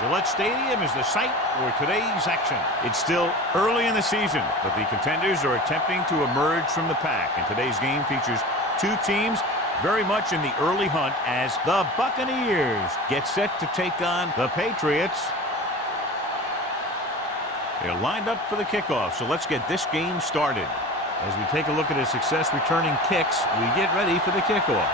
Gillette Stadium is the site for today's action. It's still early in the season, but the contenders are attempting to emerge from the pack. And today's game features two teams very much in the early hunt as the Buccaneers get set to take on the Patriots. They're lined up for the kickoff, so let's get this game started. As we take a look at his success returning kicks, we get ready for the kickoff.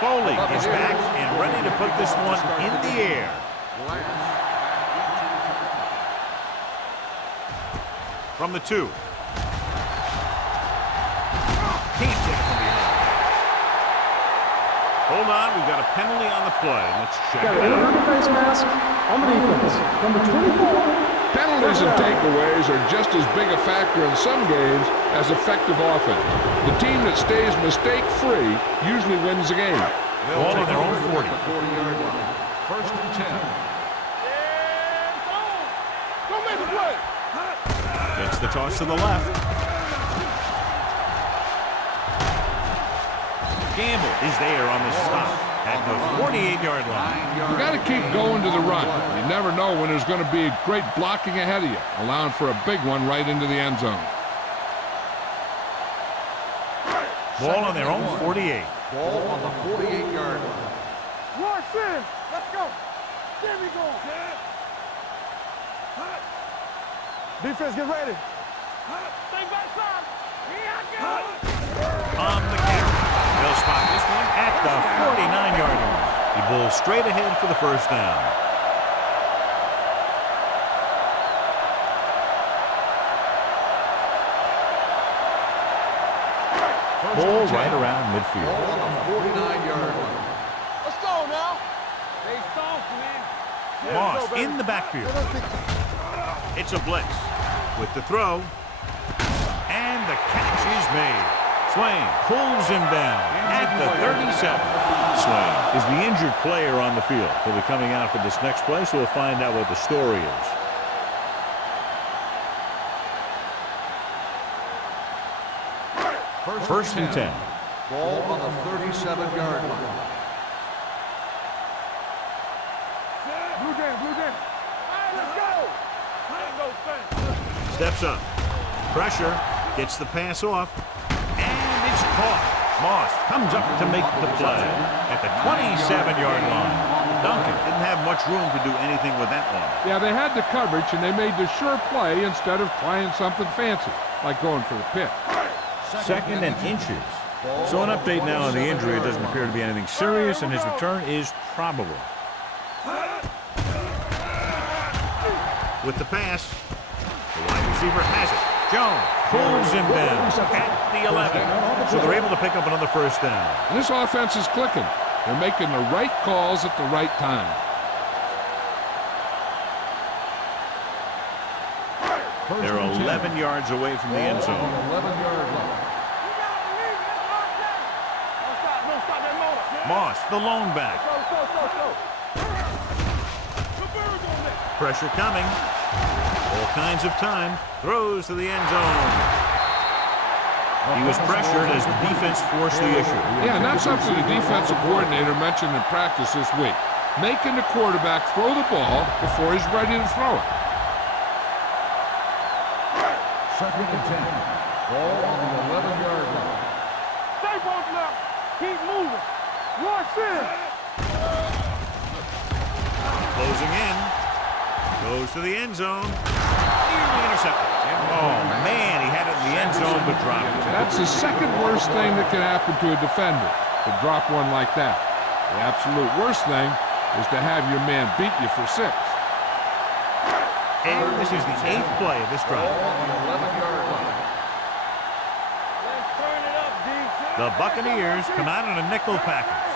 Foley is back and ready to put this one in the air. From the 2. Can't get it from behind. Hold on, we've got a penalty on the play. Let's check it out. Face mask on the defense. Number 24. Penalties and takeaways are just as big a factor in some games as effective offense. The team that stays mistake-free usually wins the game. Ball on their own 40. 40-yard line. First and 10. Don't make the play. Gets the toss to the left. Gamble is there on the stop at the 48-yard line. You got to keep going to the run. You never know when there's going to be great blocking ahead of you, allowing for a big one right into the end zone. Ball on their own 48. Ball on the 48-yard line. Rush in. Let's go. There we go. Defense, get ready. Stay backside. On the carry. They'll spot this one at the 49-yard line. He bowls straight ahead for the first down. Ball right around midfield. Ball on the 49-yard line. Let's go now. Stay soft, man. Moss in the backfield. It's a blitz with the throw. And the catch is made. Swain pulls him down at the 37. Swain is the injured player on the field. He'll be coming out for this next play, so we'll find out what the story is. First and 10. Ball on the 37-yard line. Blue game, blue game. All right, let's go. Steps up. Pressure. Gets the pass off. And it's caught. Moss comes up to make the play at the 27-yard line. Duncan didn't have much room to do anything with that one. Yeah, they had the coverage, and they made the sure play instead of trying something fancy, like going for the pick. Second and inches. So an update now on the injury. It doesn't appear to be anything serious, and his return is probable. With the pass, the wide receiver has it. Jones pulls him down at the 11. So they're able to pick up another first down. And this offense is clicking. They're making the right calls at the right time. They're 11 yards away from the end zone. 11-yard line. Moss, the lone back. Pressure coming. All kinds of time. Throws to the end zone. He was pressured as the defense forced the issue. Yeah, and that's something the defensive coordinator mentioned in practice this week. Making the quarterback throw the ball before he's ready to throw it. Second and 10. Ball on the 11-yard line. Stay both left. Keep moving. Rush in. Closing in. Goes to the end zone. Nearly intercepted. Oh, man, he had it in the end zone, but dropped it. That's the second worst thing that can happen to a defender, to drop one like that. The absolute worst thing is to have your man beat you for 6. And this is the 8th play of this drive. Ball on the 11-yard line. Let's turn it up, D. The Buccaneers come out in a nickel package.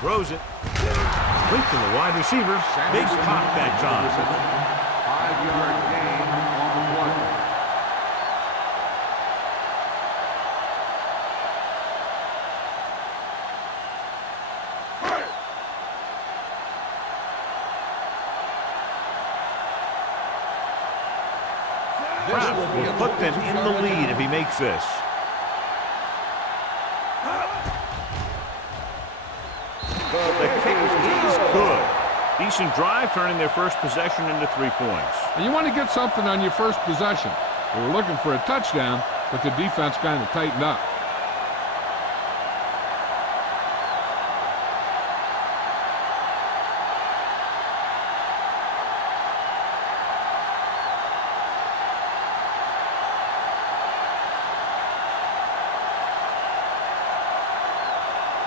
Throws it. Complete to the wide receiver. Big pop that time. 5-yard gain on the play. Kraft will put them in the lead if he makes this. The kick is good. Decent drive, turning their first possession into 3 points. And you want to get something on your first possession. They were looking for a touchdown, but the defense kind of tightened up.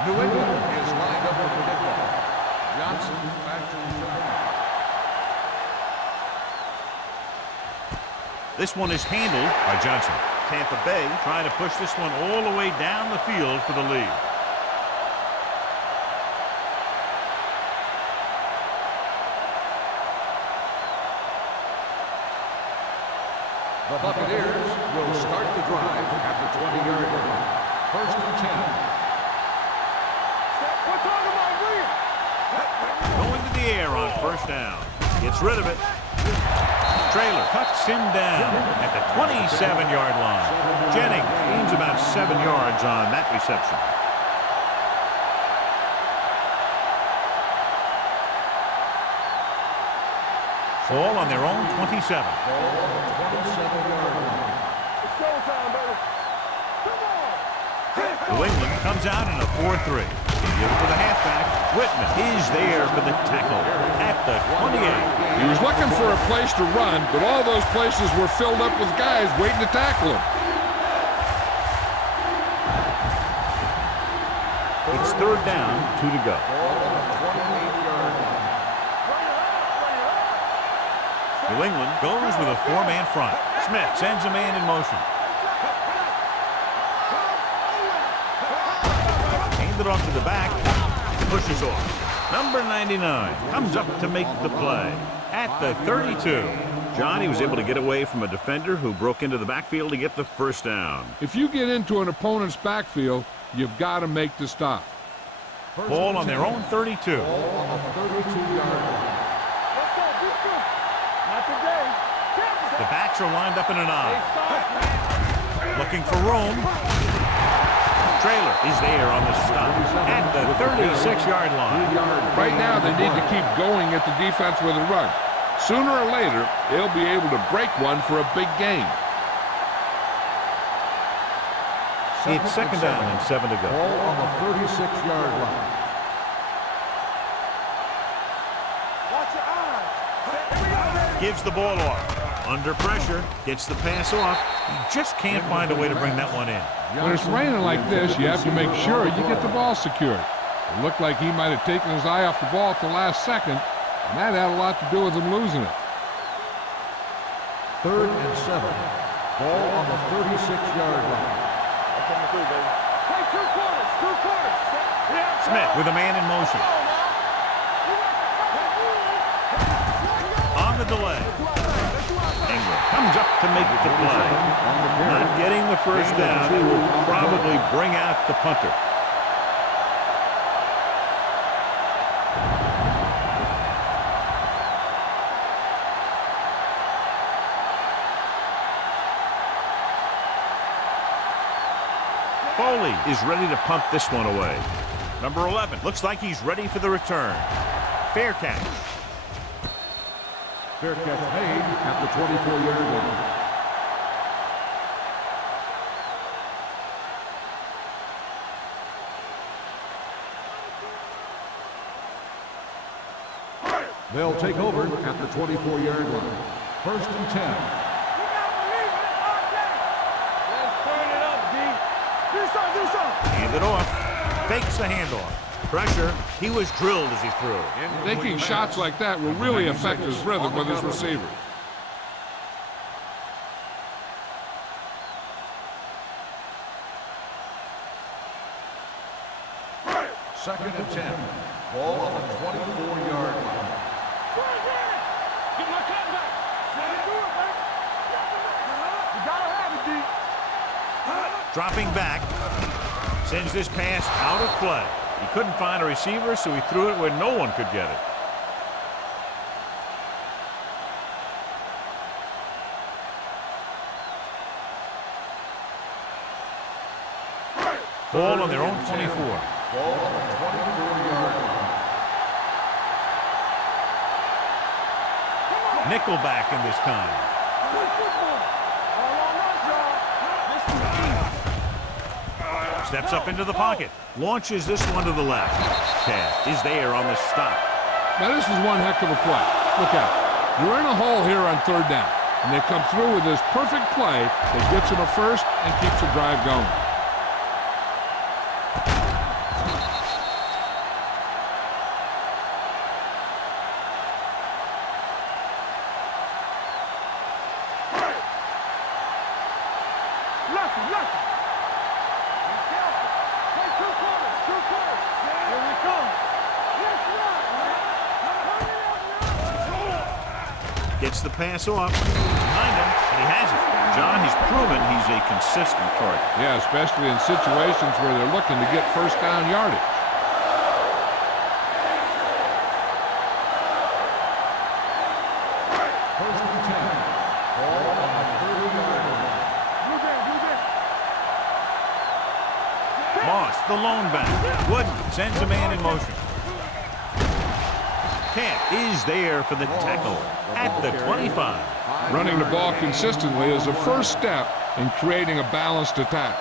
New England is lined up for the kickoff. Johnson back to return. This one is handled by Johnson. Tampa Bay trying to push this one all the way down the field for the lead. The Buccaneers will start the drive at the 20-yard line. First and 10. Going to the air on first down. Gets rid of it. Trailer cuts him down at the 27-yard line. Jennings gains about 7 yards on that reception. Ball on their own 27. Ball on the 27-yard line. It's showtime, baby. Come on. New England comes out in a 4-3. Give it to the halfback. Whitman is there for the tackle at the 28. He was looking for a place to run, but all those places were filled up with guys waiting to tackle him. It's third down, 2 to go. Ball on the 28-yard line. New England goes with a 4-man front. Smith sends a man in motion. Handed off to the back. Pushes off. Number 99 comes up to make the play at the 32. Johnny was able to get away from a defender who broke into the backfield to get the first down. If you get into an opponent's backfield, you've got to make the stop. Ball on their own 32. Ball on the 32-yard line. Let's go. Let's go. Not today. The backs are lined up in an I. Looking for room. Trailer is there on the stop at the 36-yard line. Right now, they need to keep going at the defense with a run. Sooner or later, they'll be able to break one for a big gain. It's second down and 7 to go. Ball on the 36-yard line. Watch your eyes. Gives the ball off. Under pressure, gets the pass off. He just can't find a way to bring that one in. When it's raining like this, you have to make sure you get the ball secured. It looked like he might have taken his eye off the ball at the last second, and that had a lot to do with him losing it. Third and 7. Ball on the 36-yard line. Coming through, baby. Play 2 quarters. 2 quarters. Smith with a man in motion. On the delay. Ingram comes up to make the play. Not getting the first down. He will probably bring out the punter. Foley is ready to punt this one away. Number 11 looks like he's ready for the return. Fair catch. Fair catch made at the 24-yard line. They'll take over at the 24-yard line. First and 10. Let's turn it up, D. Do something. Hand it off. Fakes the handoff. Pressure. He was drilled as he threw. Taking shots like that will really affect his rhythm with his receiver. Second and 10. Ball on the 24-yard line. Get my cut back. Do it, man. You gotta have it, D. Dropping back. Sends this pass out of play. He couldn't find a receiver, so he threw it where no one could get it. Ball on their own 24. Ball on the 24-yard line. Nickelback in this time. Steps up into the pocket. Launches this one to the left. Pass is there on the stop. Now this is one heck of a play. Look out. You're in a hole here on third down. And they come through with this perfect play that gets them a first and keeps the drive going. Gets the pass off. Behind him, and he has it. John, he's proven he's a consistent target. Yeah, especially in situations where they're looking to get first down yardage. First and 10. Ball on the 30-yard line. Moss, the lone back. Wooden sends a man in motion. Camp is there for the tackle at the 25. Running the ball consistently is the first step in creating a balanced attack.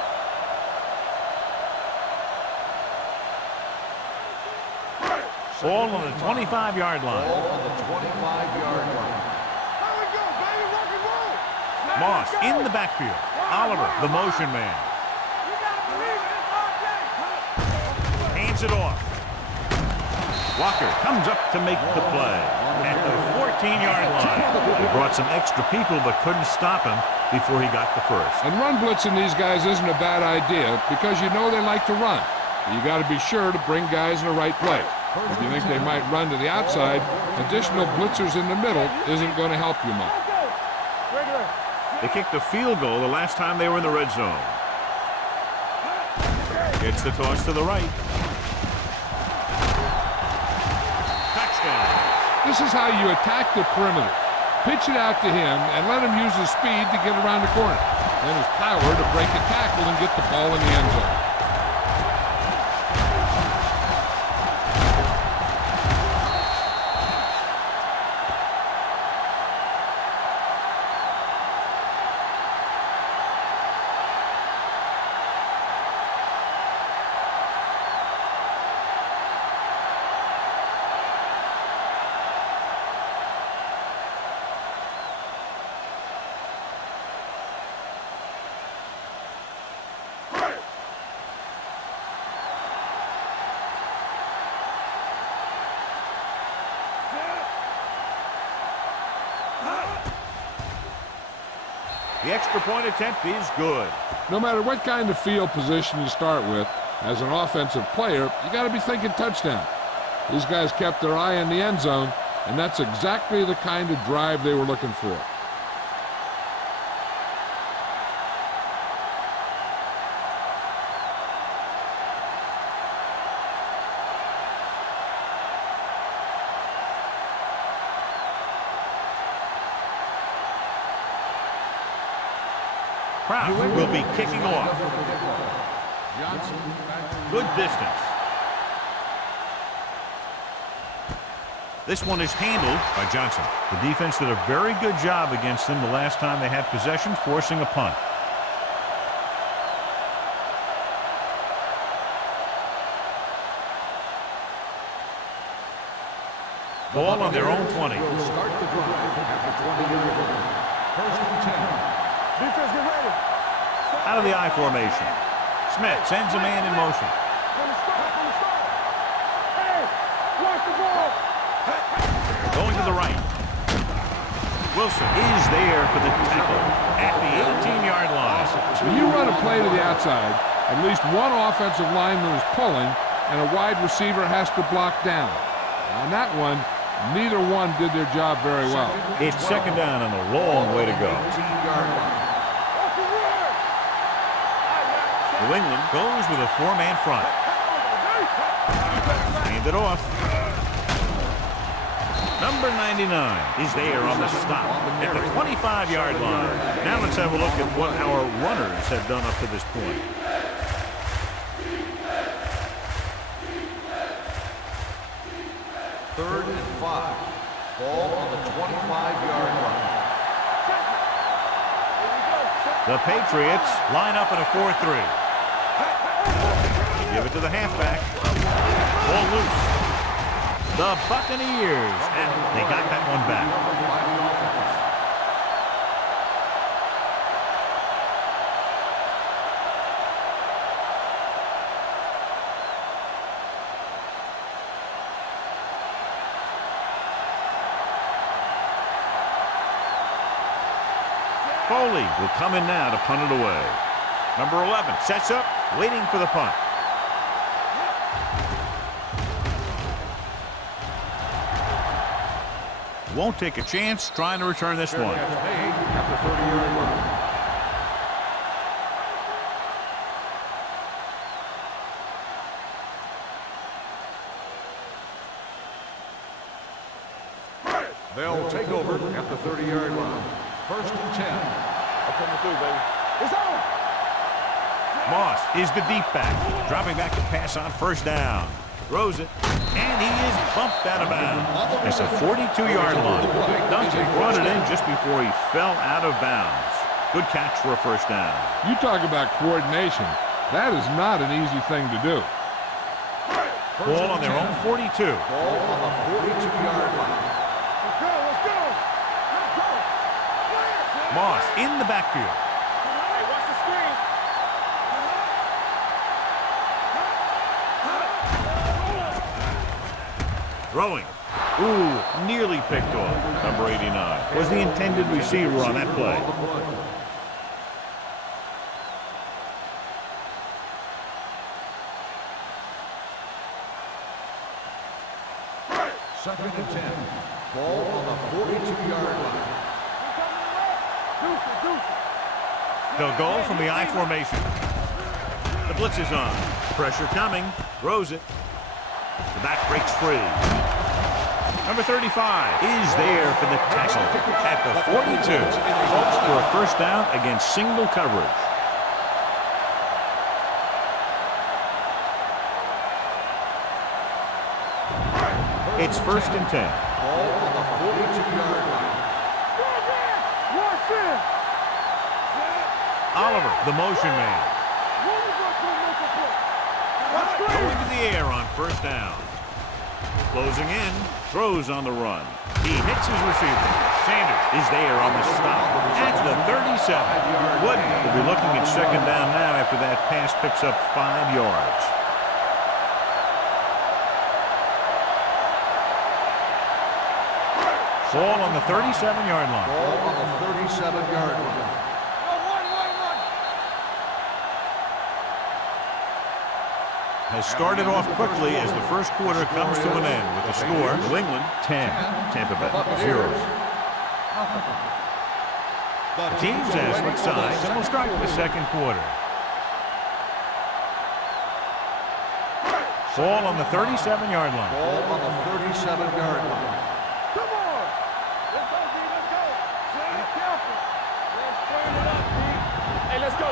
Ball on the 25-yard line. Ball on the 25-yard line. Moss in the backfield. Oliver, the motion man. Hands it off. Walker comes up to make the play at the 14-yard line. He brought some extra people but couldn't stop him before he got the first. And run blitzing these guys isn't a bad idea because you know they like to run. You got to be sure to bring guys in the right place. If you think they might run to the outside, additional blitzers in the middle isn't going to help you much. They kicked a field goal the last time they were in the red zone. Gets the toss to the right. Touchdown. This is how you attack the perimeter. Pitch it out to him and let him use his speed to get around the corner. Then his power to break a tackle and get the ball in the end zone. The extra point attempt is good. No matter what kind of field position you start with, as an offensive player, you got to be thinking touchdown. These guys kept their eye on the end zone, and that's exactly the kind of drive they were looking for. Kraft will be kicking off. Good distance. This one is handled by Johnson. The defense did a very good job against them the last time they had possession, forcing a punt. Ball on their own 20. Will start the drive at the 20-yard line. First and 10. Defense, get ready. Out of the I formation. Smith sends a man in motion. Hey, watch the ball. Going to the right. Wilson is there for the tackle at the 18-yard line. When you run a play to the outside, at least one offensive lineman is pulling, and a wide receiver has to block down. On that one, neither one did their job very well. It's second down and a long way to go. 18-yard line. New England goes with a four-man front. Hand it off. Number 99 is there on the stop at the 25-yard line. Now let's have a look at what our runners have done up to this point. 3rd and 5. Ball on the 25-yard line. The Patriots line up in a 4-3. They give it to the halfback. Ball loose. The Buccaneers, and they got that one back. Foley will come in now to punt it away. Number 11 sets up, waiting for the punt. Won't take a chance trying to return this one. At the 30-yard line. They'll take over at the 30-yard line. 1st and 10. I'm coming through, baby. It's on. Moss is the deep back, dropping back to pass on 1st down. Throws it, and he is bumped out of bounds. That's a 42-yard line. Duncan brought it in just before he fell out of bounds. Good catch for a 1st down. You talk about coordination. That is not an easy thing to do. Ball on their own 42. Ball on the 42-yard line. Let's go. Let's go. Let's go. Moss in the backfield. Hey, watch the screen. Throwing. Ooh, nearly picked off. Number 89 was the intended receiver on that play. Second and 10. Ball on the 42-yard line. They'll go from the I formation. The blitz is on. Pressure coming. Throws it. The back breaks free. Number 35 is there for the tackle at the 42. Hopes for a 1st down against single coverage. It's 1st and 10. Ball on the 42-yard line. Oliver, the motion man. Going to the air on 1st down. Closing in, throws on the run. He hits his receiver. Sanders is there on the stop at the 37. Wood will be looking at 2nd down now after that pass picks up 5 yards. Ball on the 37-yard line. Ball on the 37-yard line. Has started off quickly as the 1st quarter comes to an end with the score: New England 10, Tampa Bay 0. The teams have switched sides and will start the 2nd quarter. Ball on the 37-yard line. Ball on the 37-yard line. Come on. Let's go, D. Let's go. Be careful. Let's turn it up, D. Hey, let's go.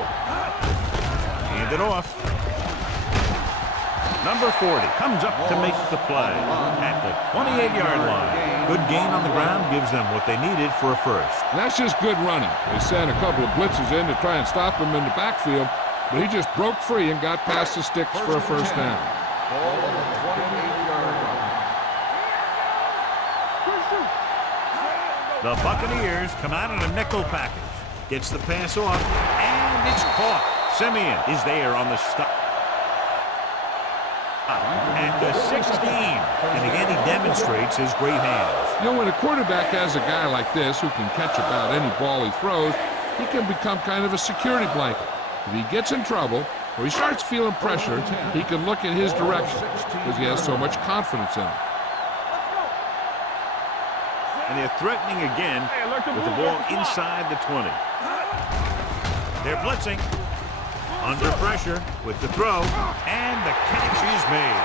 Hand it off. Number 40 comes up to make the play at the 28-yard line. Good gain on the ground gives them what they needed for a 1st. That's just good running. They sent a couple of blitzes in to try and stop him in the backfield, but he just broke free and got past the sticks for a 1st down. Ball on the 28-yard line. The Buccaneers come out in a nickel package. Gets the pass off, and it's caught. Simeon is there on the stop. At the 16. And again, he demonstrates his great hands. You know, when a quarterback has a guy like this who can catch about any ball he throws, he can become kind of a security blanket. If he gets in trouble or he starts feeling pressure, he can look in his direction because he has so much confidence in him. And they're threatening again with the ball inside the 20. They're blitzing. Under pressure with the throw, and the catch is made.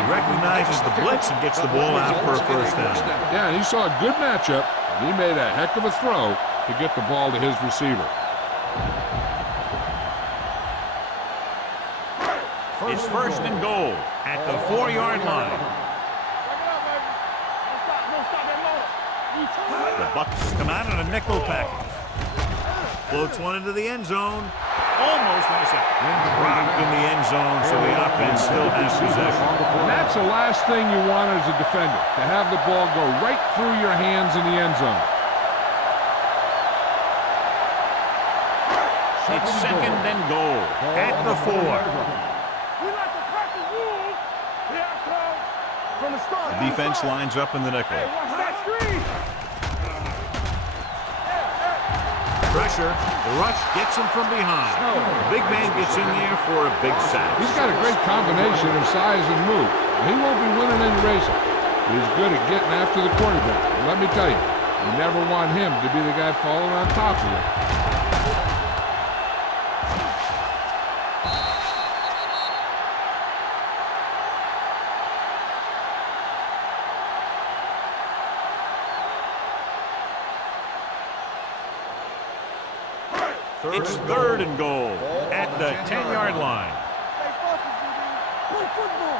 He recognizes the blitz and gets the ball out for a 1st down. Yeah, and he saw a good matchup, and he made a heck of a throw to get the ball to his receiver. It's 1st and goal at the 4-yard line. The Bucks come out in a nickel package. Floats one into the end zone. Almost intercepted. Dropped in the end zone, so the offense still has possession. And that's the last thing you want as a defender, to have the ball go right through your hands in the end zone. It's second and goal at the 4. We like to crack the rules. Here it comes. From the start. The defense lines up in the nickel. Hey, watch that screen. Pressure. The rush gets him from behind. The big man gets in there for a big sack. He's got a great combination of size and move. He won't be winning any races. He's good at getting after the quarterback. And let me tell you, you never want him to be the guy falling on top of you. It's third and goal at the 10-yard line. Stay focused, BB. Play football.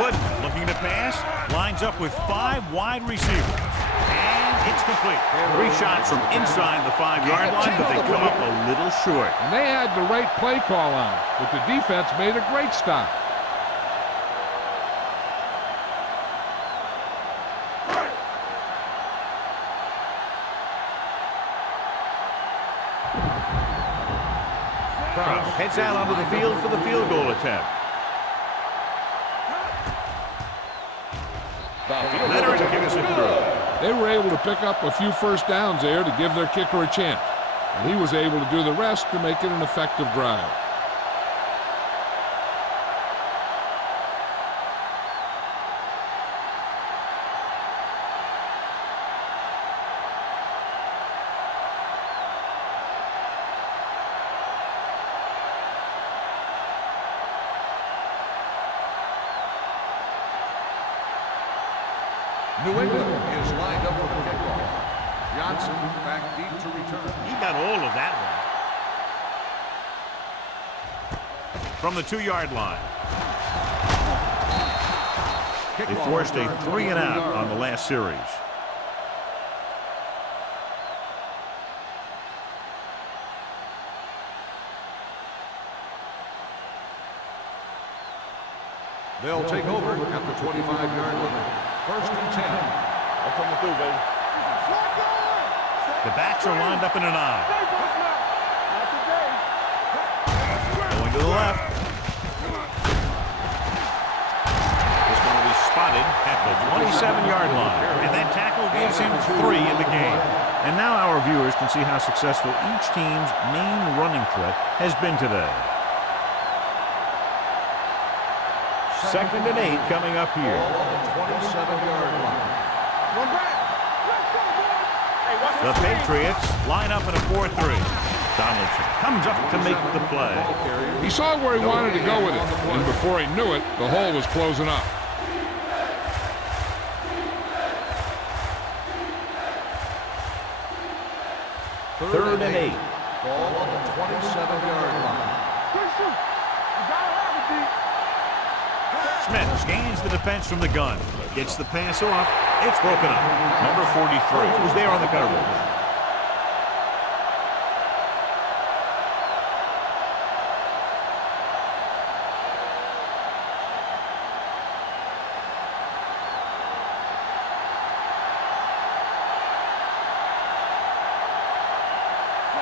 Wood looking to pass, lines up with 5 wide receivers. And it's complete. 3 shots from inside the 5-yard line, but they come up a little short. And they had the right play call on, but the defense made a great stop. Heads out onto the field for the field goal attempt. Leonard kicks it through. They were able to pick up a few first downs there to give their kicker a chance. And he was able to do the rest to make it an effective drive. New England is lined up for the kickoff. Johnson back deep to return. He got all of that one. From the 2-yard line. They forced a 3-and-out on the last series. They'll take over at the 25-yard line. First and 10. I'm coming through, baby. The backs are lined up in an eye. Not today. Going to the left. This one will be spotted at the 27-yard line. And that tackle gives him 3 in the game. And now our viewers can see how successful each team's main running threat has been today. Second and 8 coming up here. Ball on the 27-yard line. One back. Let's go, boys. Hey, watch The this screen. Patriots line up in a 4-3. Donaldson comes up to make the play. He saw where he wanted to go with it, and before he knew it, the hole was closing up. Third and 8. Ball on the 27-yard line. Good shoot. You gotta have it, D. Smith scans the defense from the gun. Gets the pass off. It's broken up. Number 43 was there on the coverage.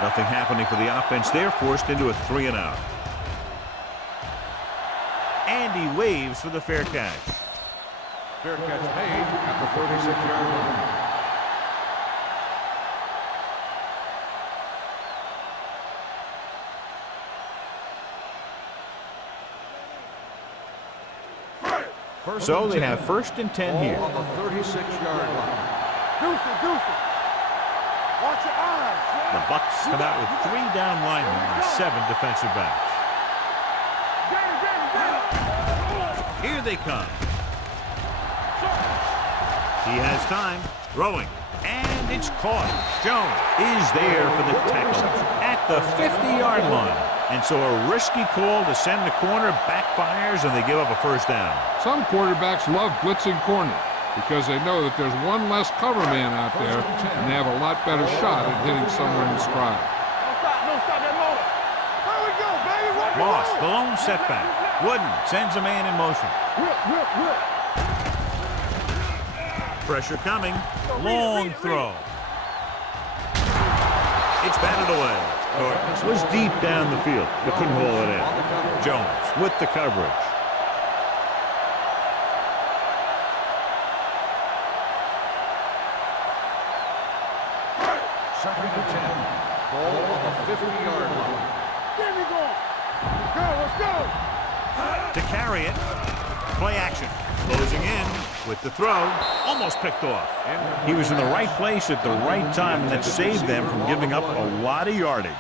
Nothing happening for the offense. They're forced into a 3-and-out. And he waves for the fair catch. Fair catch made at the 36-yard line. So they have first and 10 here. Ball on the 36-yard line. Deuce it. Watch your eyes. The Bucks come out with 3 down linemen and 7 defensive backs. Here they come. He has time. Throwing. And it's caught. Jones is there for the tackle at the 50-yard line. And so a risky call to send the corner backfires, and they give up a first down. Some quarterbacks love blitzing corners. because they know that there's one less cover man out there, and they have a lot better shot at hitting somewhere in stride. Don't stop that motor. There we go, baby. Rock and Moss, roll. the lone setback. Wooden sends a man in motion. Whip. Pressure coming. Long throw. It's batted away. Norton was deep down the field, but couldn't haul it in. Jones with the coverage. Second and 10. Ball on the 50-yard line. There we go. Let's go. To carry it. Play action. Closing in with the throw. Almost picked off. He was in the right place at the right time, and that saved them from giving up a lot of yardage.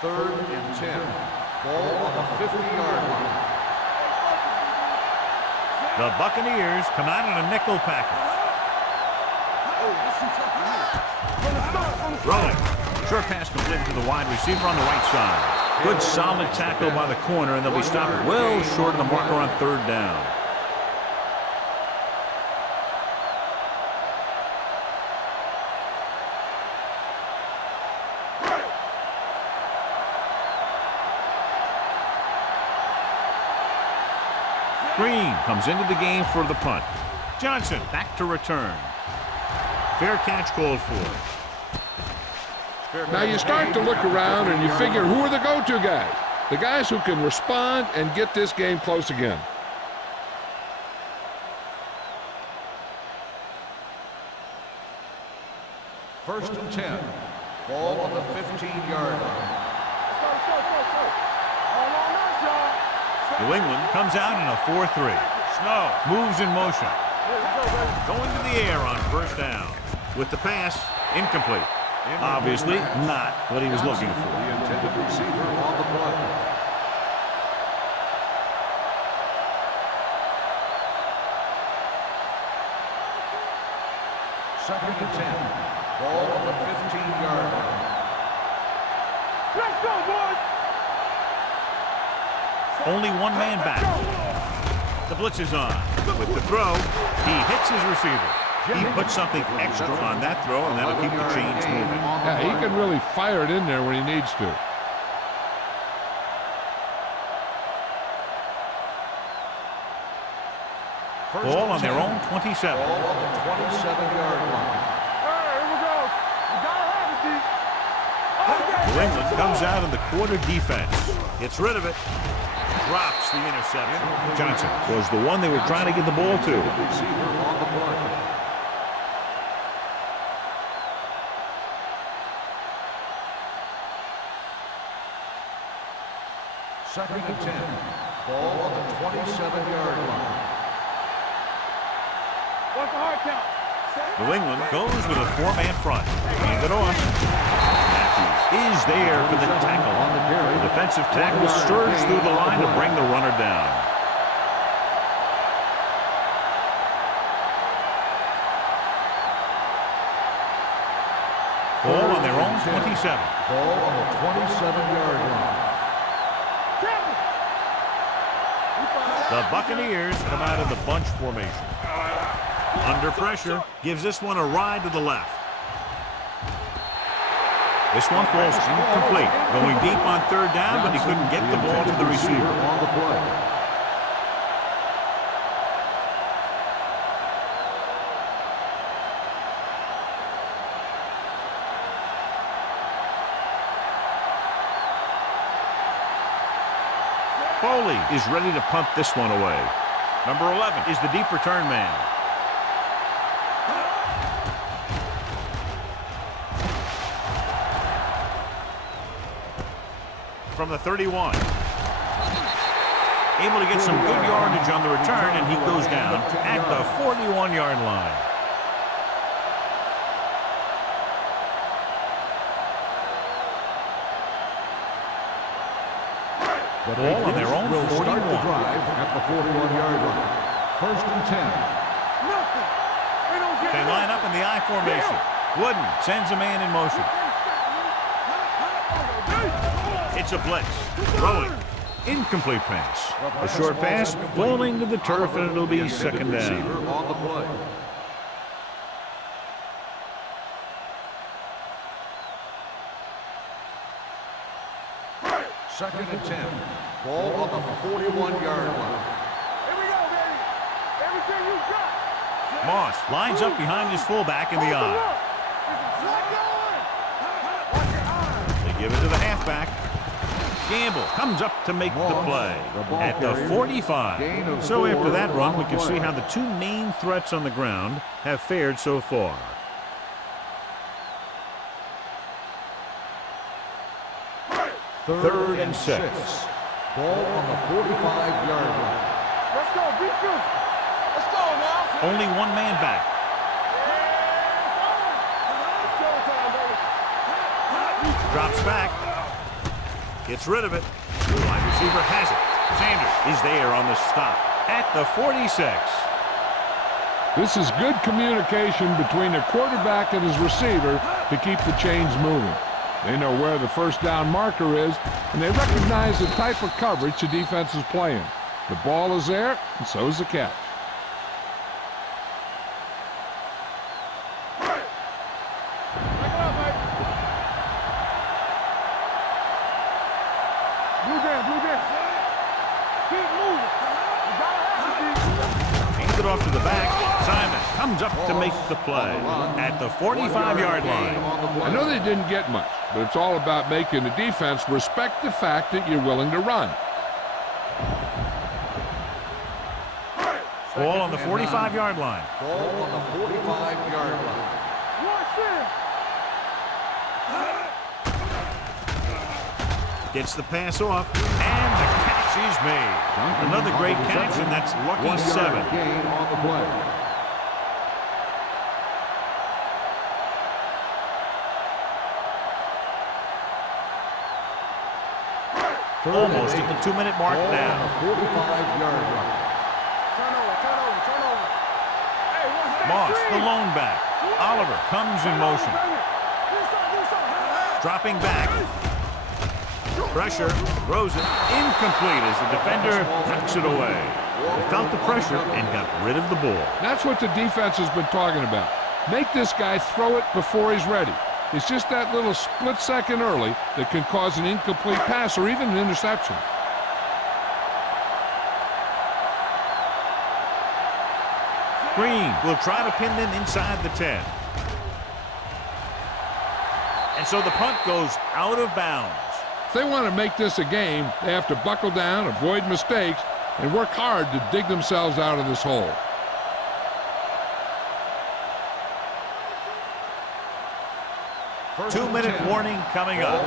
Third and 10. Ball on the 50-yard line. The Buccaneers come out in a nickel package. Throwing. Short pass completed to the wide receiver on the right side. Good solid tackle by the corner, and they'll be stopped well short of the marker on third down. Green comes into the game for the punt. Johnson back to return. Fair catch called for. Now you start to look around and you figure, who are the go-to guys? The guys who can respond and get this game close again. First and 10. Ball on the 15-yard line. All on us, y'all. New England comes out in a 4-3. Snow moves in motion. Going to the air on first down. With the pass, incomplete. Obviously not what he was looking for. The intended receiver on the play. Second and 10. Ball on the 15-yard line. Let's go, boys. Only one man back. The blitz is on. With the throw, he hits his receiver. He puts something extra on that throw, and that'll keep the chains moving. Yeah, he can really fire it in there when he needs to. Ball on their own 27. Ball on the 27-yard line. Hey, here we go. You gotta have it, D. New England comes out in the quarter defense. Gets rid of it. Drops the interception. Johnson was the one they were trying to get the ball to. Receiver on the play. Second and 10. Ball on the 27-yard line. What's the hard count? New England goes with a four-man front. Hand it off. Matthews is there for the tackle. The defensive tackle surges through the line to bring the runner down. Ball on their own 27. Ball on the 27-yard line. The Buccaneers come out in the bunch formation. Under pressure, gives this one a ride to the left. This one falls incomplete. Going deep on third down, but he couldn't get the ball to the receiver. On the play. Foley is ready to punt this one away. Number 11 is the deep return man. From the 31. Able to get some good yardage on the return, and he goes down at the 41-yard line. Ball on their own 41. Start the drive at the 41-yard line. First and 10. They line up in the I formation. Wooden sends a man in motion. It's a blitz. Throwing. Incomplete pass. A short pass falling to the turf, and it'll be second down. On the play. Second and 10. Ball on the 41-yard line. Here we go, baby. Everything you got. Moss lines up behind his fullback in the eye. They give it to the halfback. Gamble comes up to make the play at the 45. So after that run, we can see how the two main threats on the ground have fared so far. Third and 6. Ball on the 45-yard line. Let's go, defense. Let's go now. Only one man back. Drops back. Gets rid of it. The wide receiver has it. Sanders is there on the stop at the 46. This is good communication between the quarterback and his receiver to keep the chains moving. They know where the first down marker is, and they recognize the type of coverage the defense is playing. The ball is there, and so is the catch. Hands it off to the back. Simon comes up to make the play at the 45-yard line. I know they didn't get much, but it's all about making the defense respect the fact that you're willing to run. Ball on the 45-yard line. Ball on the 45-yard line. Gets the pass off, and the catch is made. Another great catch, and that's lucky 7. Gain on the play. Almost at the 2-minute mark now. 45-yard line. Turnover. Hey, what's that? Moss, the lone back. Oliver comes in motion. Dropping back. Pressure, throws it, incomplete as the defender knocks it away. He felt the pressure and got rid of the ball. That's what the defense has been talking about. Make this guy throw it before he's ready. It's just that little split second early that can cause an incomplete pass or even an interception. Green will try to pin them inside the 10. And so the punt goes out of bounds. If they want to make this a game, they have to buckle down, avoid mistakes, and work hard to dig themselves out of this hole. Two-minute warning coming up.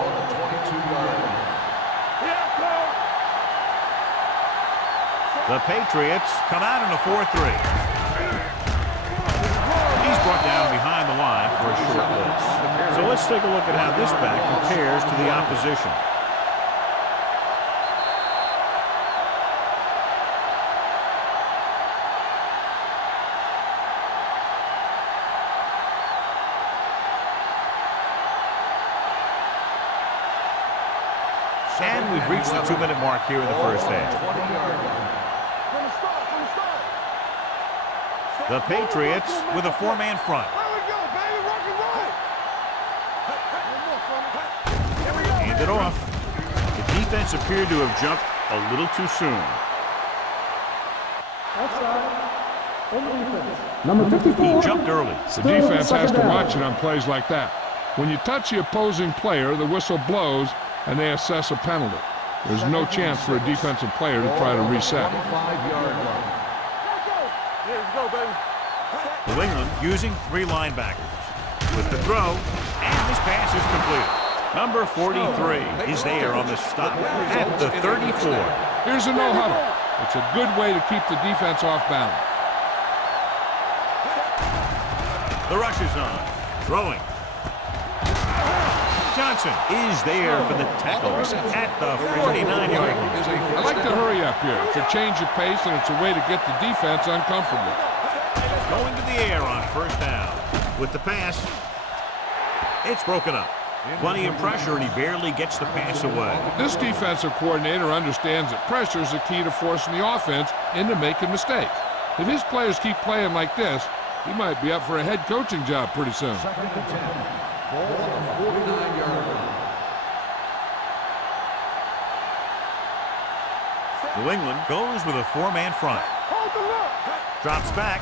The Patriots come out in a 4-3. He's brought down behind the line for a short blitz. So let's take a look at how this back compares to the opposition. And we've reached the 2-minute mark here in the first half. The Patriots with a 4-man front. Hand it off. The defense appeared to have jumped a little too soon. Number 54. He jumped early. The defense has to watch it on plays like that. When you touch the opposing player, the whistle blows, and they assess a penalty. There's no chance for a defensive player to try to reset. New England using 3 linebackers. With the throw, and this pass is completed. Number 43 is there on the stop at the 34. Here's a no-huddle. It's a good way to keep the defense off balance. The rush is on. Throwing. Johnson is there for the tackle at the 49-yard line. I like to hurry up here. It's a change of pace, and it's a way to get the defense uncomfortable. Going to the air on first down. With the pass, it's broken up. Plenty of pressure, and he barely gets the pass away. This defensive coordinator understands that pressure is the key to forcing the offense into making mistakes. If his players keep playing like this, he might be up for a head coaching job pretty soon. Second and 10. Ball on the 49-yard line. New England goes with a four-man front. Hold the look. Drops back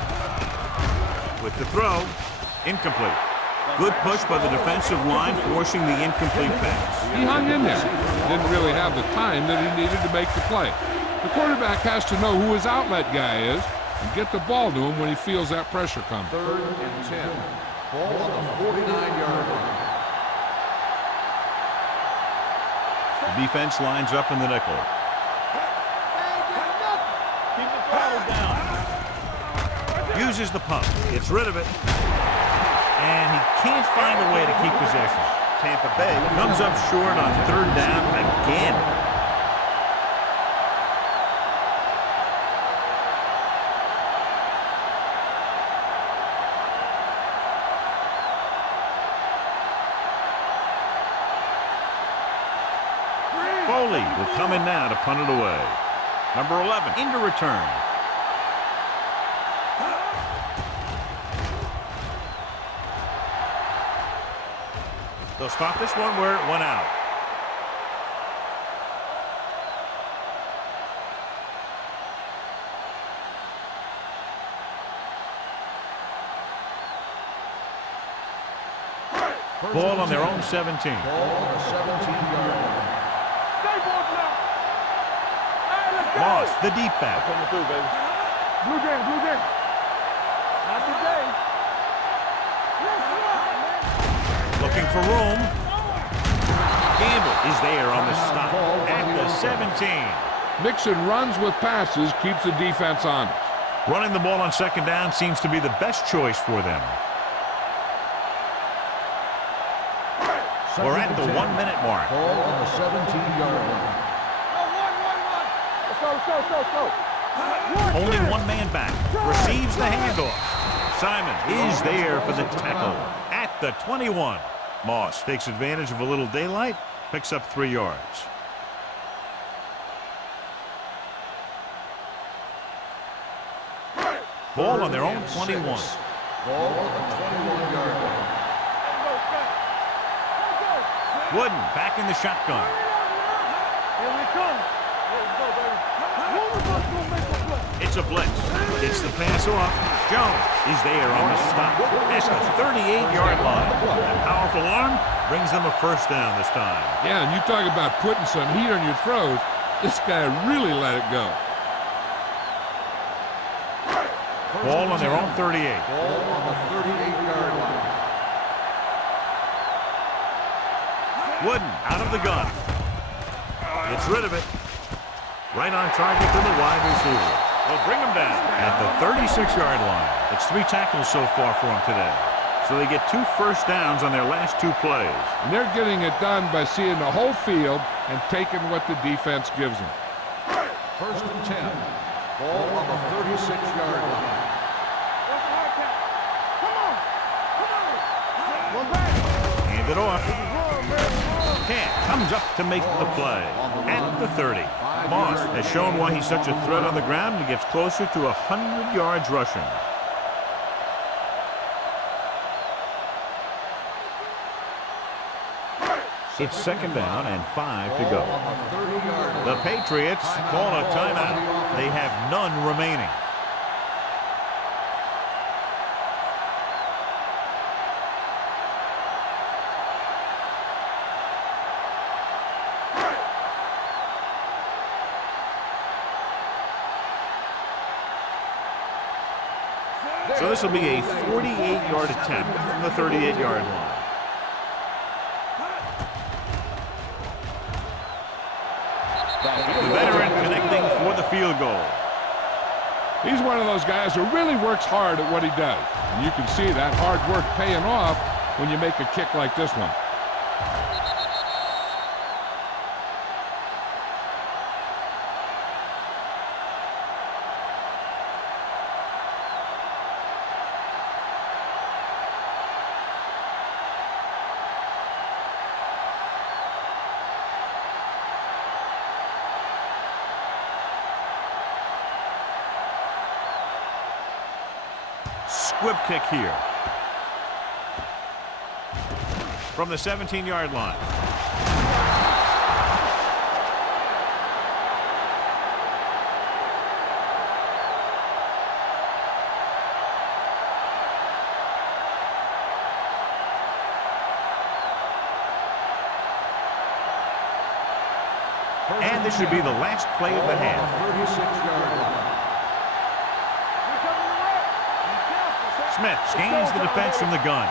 with the throw. Incomplete. Good push by the defensive line, forcing the incomplete pass. He hung in there. Didn't really have the time that he needed to make the play. The quarterback has to know who his outlet guy is and get the ball to him when he feels that pressure coming. Third and 10. Ball on the 49-yard line. The defense lines up in the nickel. Keep the paddle down. Uses the pump. Gets rid of it. And he can't find a way to keep possession. Tampa Bay comes up short on third down again. Foley will come in now to punt it away. Number 11 into return. They'll stop this one where it went out. Ball on their own 17. Ball on the 17-yard line. Stay ball now. Hey, let's go. Moss, the deep back. Coming through, baby. Blue game, blue game. Not today. Looking for room. Gamble is there on the stop at the 17. Mixing runs with passes keeps the defense honest. Running the ball on second down seems to be the best choice for them. We're at the 1 minute mark. Ball on the 17-yard line. Let's go. Only one man back. Receives the handoff. Simon is there for the tackle at the 21. Moss takes advantage of a little daylight, picks up 3 yards. Ball on their own 21. Ball on the 21-yard line. Wooden back in the shotgun. Here we come. Let's go, baby. One of us gonna make a play. It's a blitz. It's the pass off. Jones is there on the stop at the 38-yard line. A powerful arm brings them a first down this time. Yeah, and you talk about putting some heat on your throws. This guy really let it go. Ball on their own 38. Ball on the 38-yard line. Wooden out of the gun. Gets rid of it. Right on target to the wide receiver. They'll bring him down at the 36-yard line. It's 3 tackles so far for him today. So they get 2 first downs on their last 2 plays. And they're getting it done by seeing the whole field and taking what the defense gives them. First and 10. Ball on the 36-yard line. What's the high count? Come on. Come on. One back. Hand it off. Run, man. Camp comes up to make the play at the 30. Moss has shown why he's such a threat on the ground and gets closer to 100 yards rushing. It's second down and 5 to go. The Patriots call a timeout. They have none remaining. So this will be a 48-yard attempt from the 38-yard line. The veteran connecting for the field goal. He's one of those guys who really works hard at what he does. And you can see that hard work paying off when you make a kick like this one. whip kick here. From the 17-yard line. And this should be the last play of the half. 36-yard line. Smith gains the defense from the gun.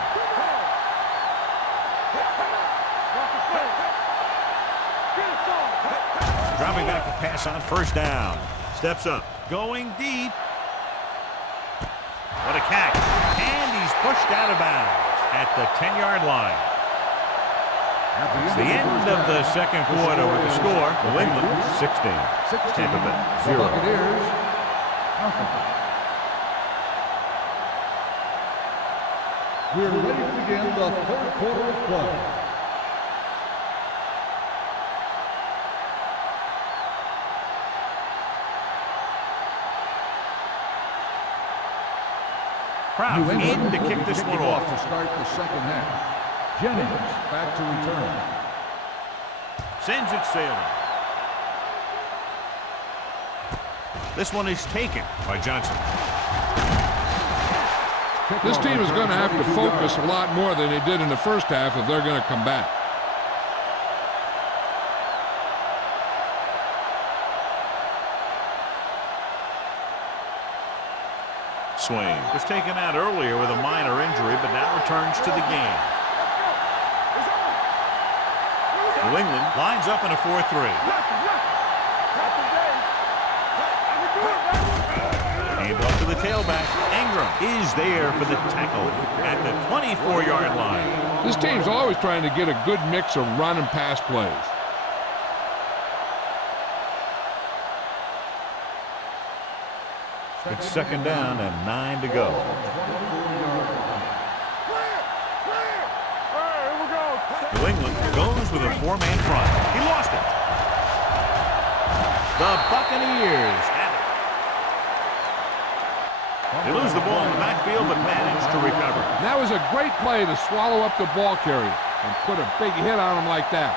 Dropping back to pass on first down. Steps up. Going deep. What a catch. And he's pushed out of bounds at the 10-yard line. It's the end of the second quarter with the score. New England 16. Tampa Bay 0. Buccaneers, nothing. We're ready to begin the third quarter of play. Proud in to kick this one off. To start the second half. Jennings back to return. Sends it sailing. This one is taken by Johnson. This team is going to have to focus a lot more than they did in the first half if they're going to come back. Swain was taken out earlier with a minor injury, but now returns to the game. New England lines up in a 4-3. Hand off to the tailback. Ingram is there for the tackle at the 24-yard line. This team's always trying to get a good mix of run and pass plays. It's second down and 9 to go. New England goes with a 4-man front. He lost it. The Buccaneers have it. They lose the ball in the backfield but manage to recover. That was a great play to swallow up the ball carrier and put a big hit on him like that.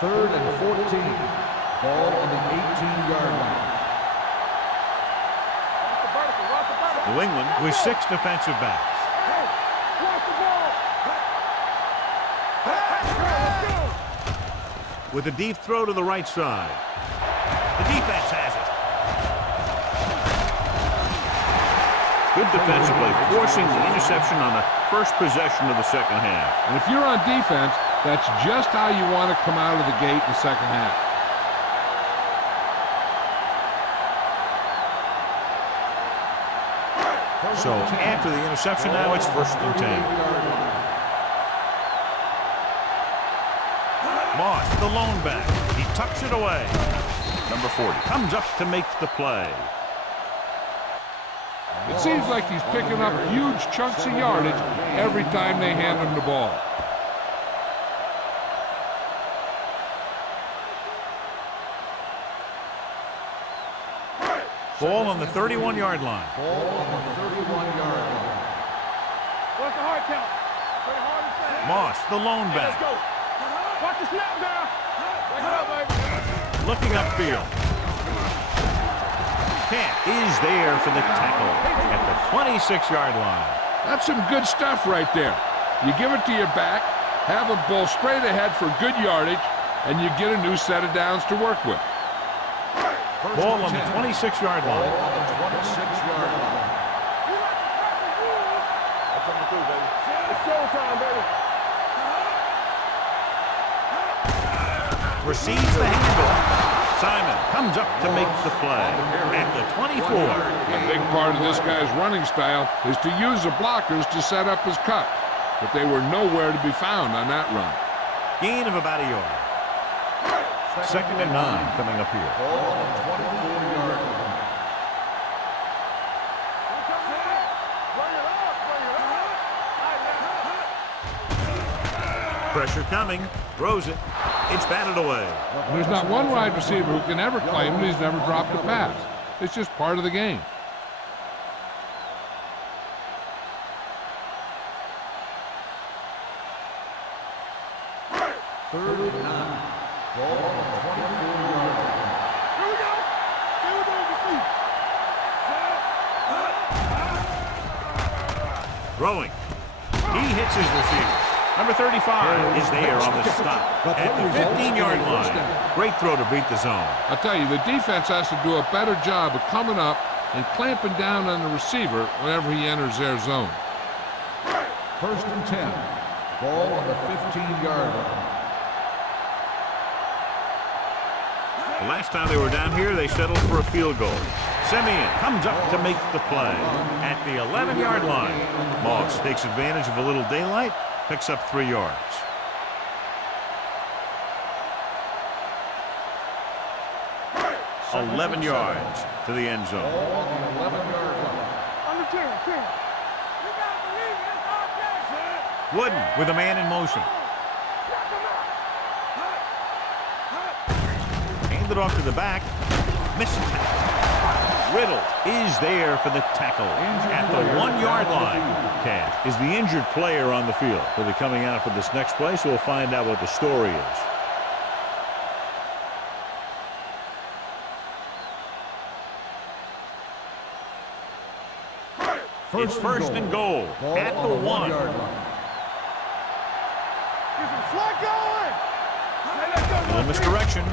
Third and 14. Ball on the 18-yard line. New England with 6 defensive backs. With a deep throw to the right side. The defense has it. Good defensive play, forcing the interception on the first possession of the second half. And if you're on defense, that's just how you want to come out of the gate in the second half. So after the interception, now it's 1st and 10. Moss, the lone back. He tucks it away. Number 40 comes up to make the play. It seems like he's picking up huge chunks of yardage every time they hand him the ball. Ball on the 31-yard line. Ball on the 31-yard line. What's the hard count? Play hard and fast. Moss, the lone Hey, let's back. go. Watch the snap now. Wake up, baby. Looking upfield. Camp is there for the tackle at the 26-yard line. That's some good stuff right there. You give it to your back, have him pull straight ahead for good yardage, and you get a new set of downs to work with. Ball on the 26-yard Ball line. on the 26-yard line. I'm coming through, baby. It's showtime, baby. Receives the handoff. Simon comes up to make the play at the 24. A big part of this guy's running style is to use the blockers to set up his cut, but they were nowhere to be found on that run. Gain of about a yard. Second and 9 coming up here. Ball on the 24-yard line. Pressure coming. Throws it. It's batted away. And there's not one wide receiver who can ever claim that he's never dropped a pass. It's just part of the game. Third and 9. Ball on the 24-yard line. Here we go. Here we go with the feet. Throwing. He hits his receiver. Number 35 is there on the stop at the 15-yard line. Great throw to beat the zone. I'll tell you, the defense has to do a better job of coming up and clamping down on the receiver whenever he enters their zone. First and 10. Ball on the 15-yard line. The last time they were down here, they settled for a field goal. Simeon comes up to make the play at the 11-yard line. Moss takes advantage of a little daylight, picks up 3 yards. Second 11 and yards 7. to the end zone. Ball on the 11-yard line. Under 10. You gotta believe it. It's our chance. Wooden with a man in motion. Handed off to the back. Missed tackle. Riddle is there for the tackle at the 1-yard line. Cash is the injured player on the field. He'll be coming out for this next play, so we'll find out what the story is. It's first and goal at the 1. Yard line. Get some slack going. Little misdirection.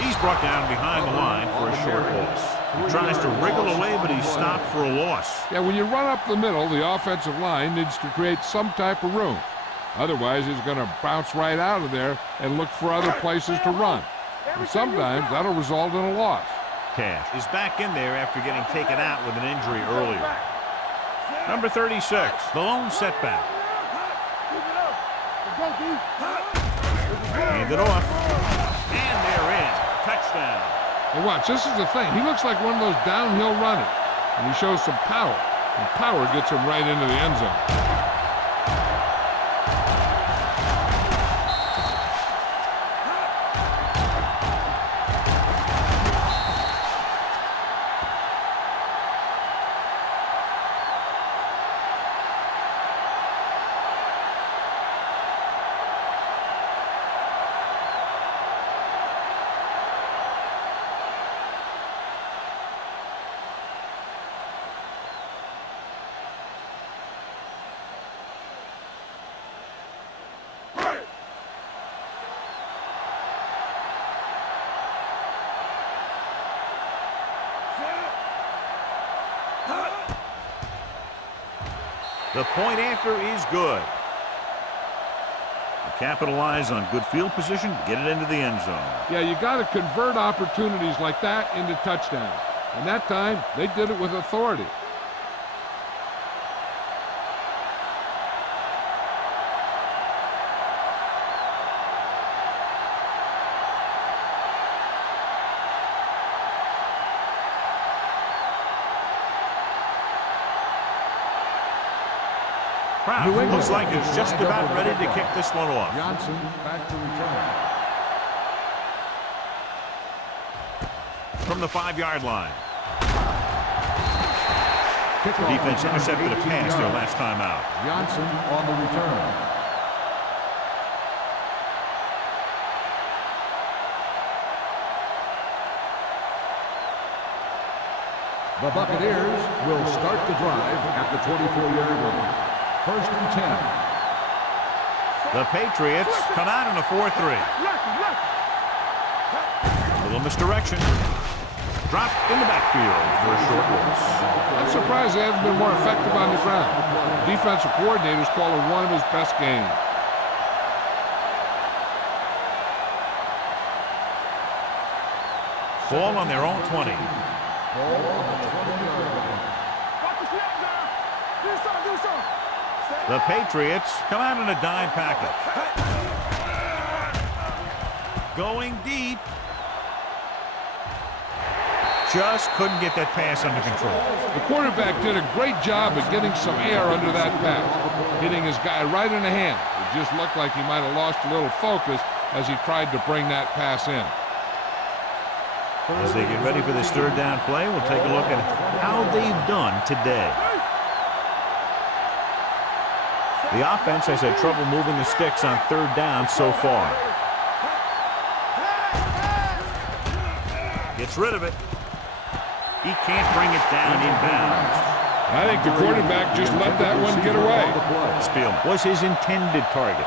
He's brought down behind the line for a short loss. He tries to wriggle away, but he's stopped for a loss. Yeah, when you run up the middle, the offensive line needs to create some type of room. Otherwise, he's going to bounce right out of there and look for other places to run. And sometimes that'll result in a loss. Cash is back in there after getting taken out with an injury earlier. Number 36, the lone setback. Hand it off. And they're in. Touchdown. And watch, this is the thing. He looks like one of those downhill runners. And he shows some power. And power gets him right into the end zone. The point after is good. They capitalize on good field position to get it into the end zone. Yeah, you got to convert opportunities like that into touchdowns. And that time, they did it with authority. Crowd looks like it's just about ready to kick this one off. Johnson back to return. From the 5-yard line. Kickoff Defense return, intercepted a 18 pass their yards. last time out. Johnson on the return. The Buccaneers will start the drive at the 24-yard line. First and 10. The Patriots come out in a 4-3. Little misdirection. Dropped in the backfield for a short loss. I'm surprised they haven't been more effective on the ground. The defensive coordinator's calling one of his best games. Ball on their own 20. Ball on the 20-yard line. The Patriots come out in a dime package. Going deep. Just couldn't get that pass under control. The quarterback did a great job of getting some air under that pass, hitting his guy right in the hand. It just looked like he might have lost a little focus as he tried to bring that pass in. As they get ready for this third down play, we'll take a look at how they've done today. The offense has had trouble moving the sticks on third down so far. Gets rid of it. He can't bring it down inbounds. I think the quarterback just let that one get away. Spielman was his intended target.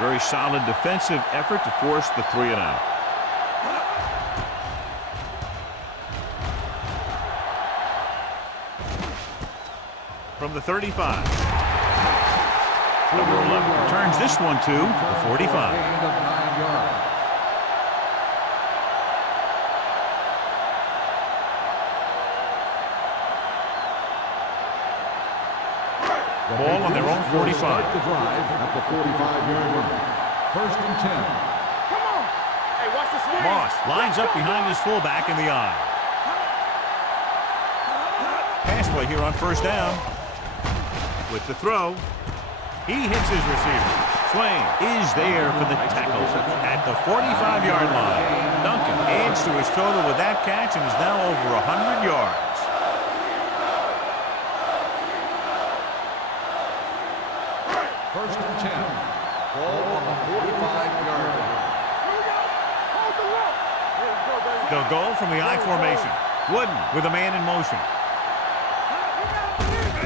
Very solid defensive effort to force the 3-and-out. From the 35. Number 11 returns this one to the 45. Gain of 9 yards. Ball on their own 45. Start the drive at the 45-yard line. First and 10. Come on. Hey, watch the swing. Moss lines up behind his fullback in the eye. Pass play here on first down. With the throw, he hits his receiver. Swain is there for the tackle at the 45-yard line. Duncan adds to his total with that catch and is now over 100 yards. First and 10. Ball on the 45-yard line. Here we go. Hold the look. Here we go, baby. They'll go from the I formation. Wooden with a man in motion.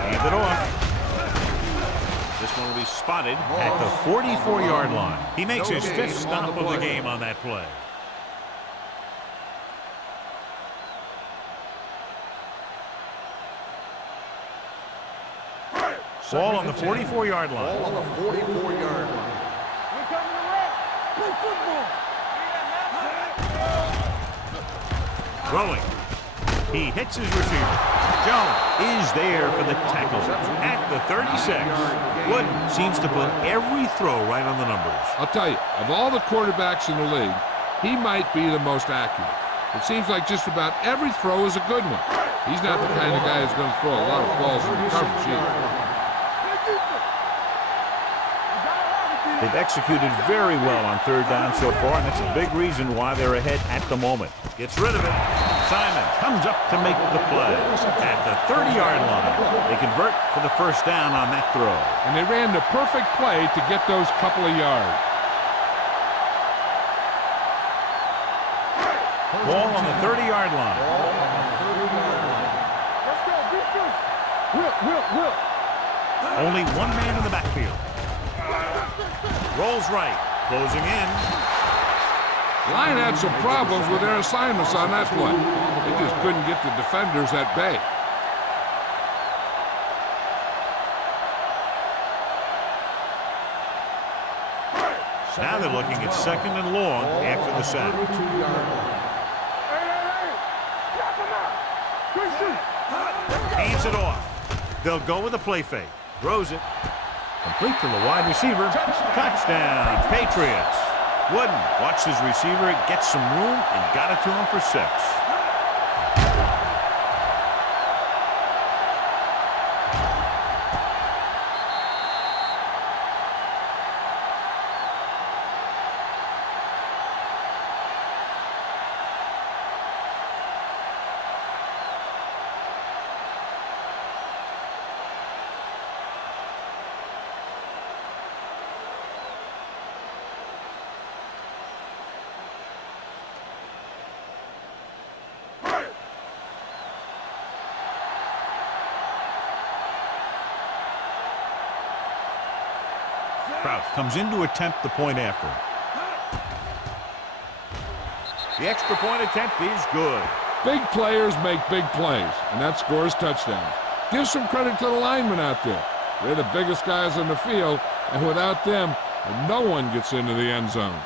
Hand it off. This one will be spotted at the 44-yard line. He makes his fifth stop of the game on that play. Ball on the 44-yard line. Ball on the 44-yard line. We're coming around. Play football. Rolling. He hits his receiver. Jones is there for the tackle at the 36. Wooden seems to put every throw right on the numbers. I'll tell you, of all the quarterbacks in the league, he might be the most accurate. It seems like just about every throw is a good one. He's not the kind of guy who's going to throw a lot of balls in the coverage either. They've executed very well on third down so far, and that's a big reason why they're ahead at the moment. Gets rid of it. Simon comes up to make the play at the 30-yard line. They convert for the first down on that throw. And they ran the perfect play to get those couple of yards. Ball on the 30-yard line. Let's go, defense. Whip. Only one man in the backfield. Rolls right, closing in. Line had some problems with their assignments on that play. They just couldn't get the defenders at bay. Now they're looking at second and long after the sack. Hey. Knock him out. Good shoot. Hands it off. They'll go with a play fake. Throws it. Complete to the wide receiver. Touchdown, Patriots. Wooden watched his receiver get some room and got it to him for 6. Kraus comes in to attempt the point after. The extra point attempt is good. Big players make big plays, and that scores touchdowns. Give some credit to the linemen out there. They're the biggest guys on the field, and without them, no one gets into the end zone.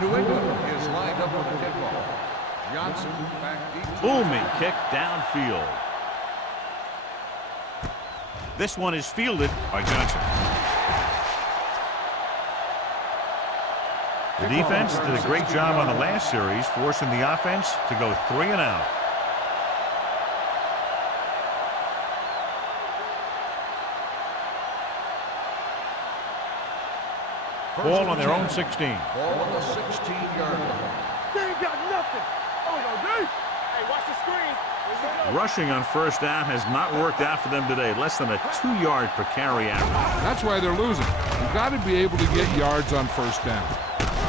New England is lined up for the kickoff. Johnson back deep. Booming kick downfield. This one is fielded by Johnson. The defense did a great job on the last series, forcing the offense to go 3 and out. Ball on their own 16. Ball on the 16-yard line. They ain't got nothing. Oh, no, dude. Hey, watch the screen. Rushing on first down has not worked out for them today. Less than a 2-yard per carry average. That's why they're losing. You've got to be able to get yards on first down.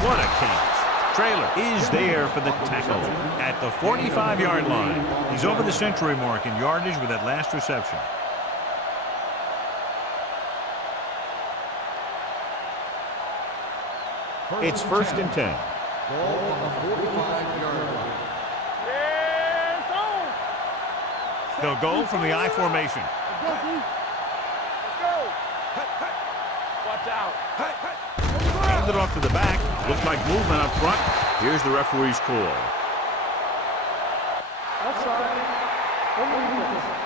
What a catch. Traylor is there for the tackle at the 45-yard line. He's over the century mark in yardage with that last reception. It's first and 10. Ball on the 45-yard line. Yeah, it's on. They'll go from the I formation. Let's go, D. Let's go. Watch out. Hand it off to the back. Looks like movement up front. Here's the referee's call.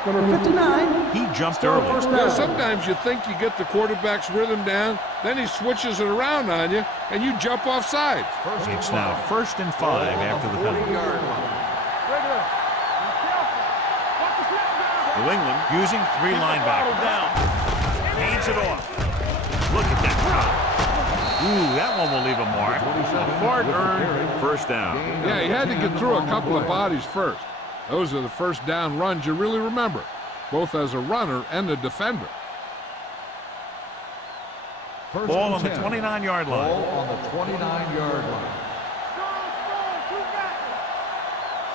Number 59. He jumped early. Yeah, sometimes you think you get the quarterback's rhythm down, then he switches it around on you, and you jump off sides. It's now first and 5 after the penalty. Yard line. Regular. Be careful. Watch the snap down. New England using 3 linebackers. Down. Hands it off. Look at that drop. Ooh, that one will leave a mark. A hard-earned first down. Yeah, he had to get through a couple of bodies first. Those are the first down runs you really remember, both as a runner and a defender. Ball on the 29-yard line. Ball on the 29-yard line.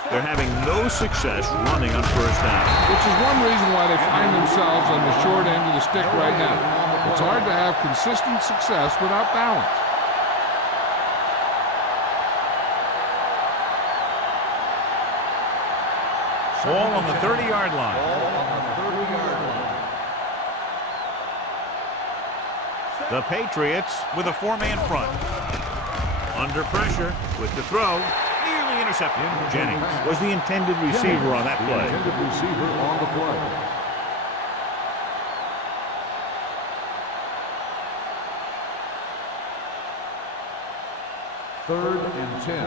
They're having no success running on first down. Which is one reason why they find themselves on the short end of the stick right now. It's hard to have consistent success without balance. Ball on the 30-yard line. Ball on the 30-yard line. The Patriots with a 4-man front. Under pressure with the throw. Nearly intercepted. Jennings was the intended receiver on that play. Intended receiver on the play. Third and 10.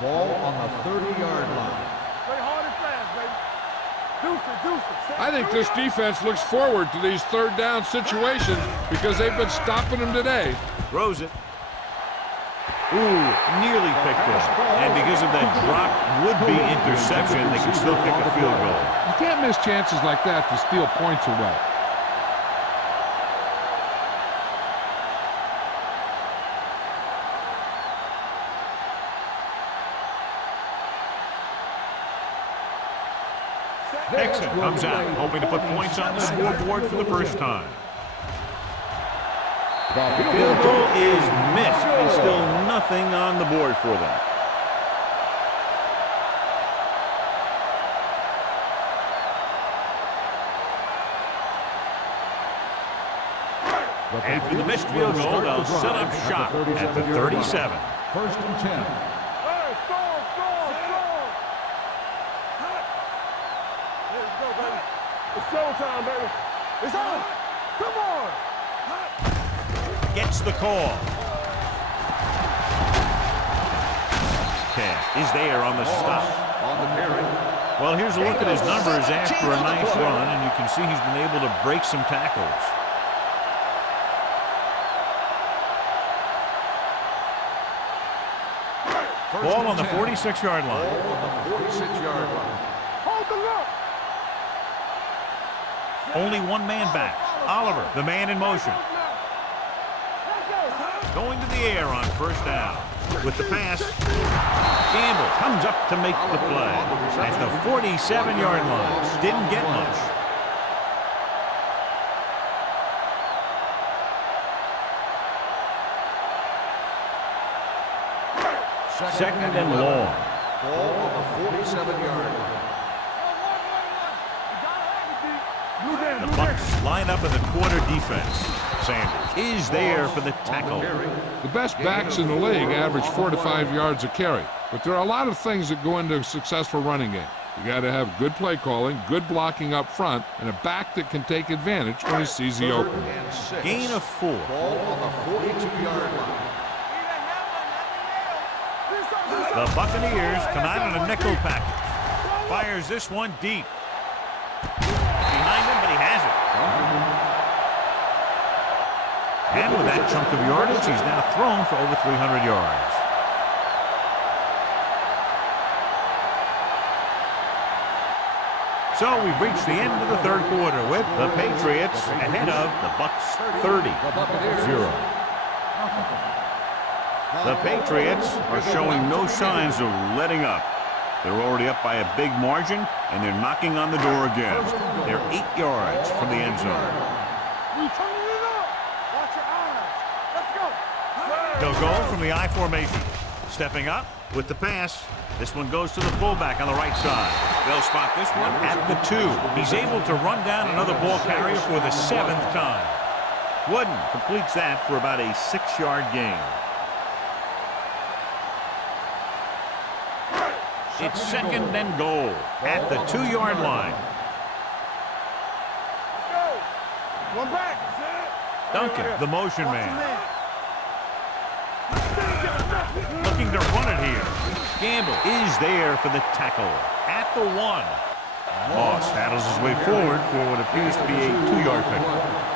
Ball on the 30-yard line. Play hard and fast, baby. Deuce it. I think this defense looks forward to these third down situations because they've been stopping them today. Throws it. Ooh, nearly picked off. And because of that drop would-be interception, they can still kick a field goal. You can't miss chances like that to steal points away. Nixon comes out, hoping to put points on the scoreboard for the first time. The field goal is missed, and still nothing on the board for them. After the missed field goal, they'll set up shop at the 37. First and 10. Hey, score. Let's go, baby. It's showtime, baby. It's on. Come on. Gets the call. Cash is there on the stop. On the carry. Well, here's a look at his numbers after a nice run, and you can see he's been able to break some tackles. Ball on the 46-yard line. Ball on the 46-yard line. Hold the look. Only one man back. Oliver, the man in motion. Going to the air on first down. With the pass, Campbell comes up to make the play. At the 47-yard line. Didn't get much. Second and long. Ball on the 47-yard line. The Bucs line up in the quarter defense. Sanders is there for the tackle. The best backs in the league average 4 to 5 yards a carry. But there are a lot of things that go into a successful running game. You got to have good play calling, good blocking up front, and a back that can take advantage when he sees the opening. Gain of 4. Ball on the 42-yard line. The Buccaneers come out in a nickel package. Fires this one deep. Behind him, but he has it. And with that chunk of yardage, he's now thrown for over 300 yards. So we've reached the end of the third quarter with the Patriots ahead of the Bucs 30-0. The Patriots are showing no signs of letting up. They're already up by a big margin, and they're knocking on the door again. They're 8 yards from the end zone. They'll go from the I formation. Stepping up with the pass. This one goes to the fullback on the right side. They'll spot this one at the 2. He's able to run down another ball carrier for the 7th time. Wooden completes that for about a 6-yard gain. It's 2nd and goal at the 2-yard line. One back. Duncan, the motion man. Looking to run it here. Gamble is there for the tackle at the 1. Moss saddles his way forward for what appears to be a 2-yard pickup.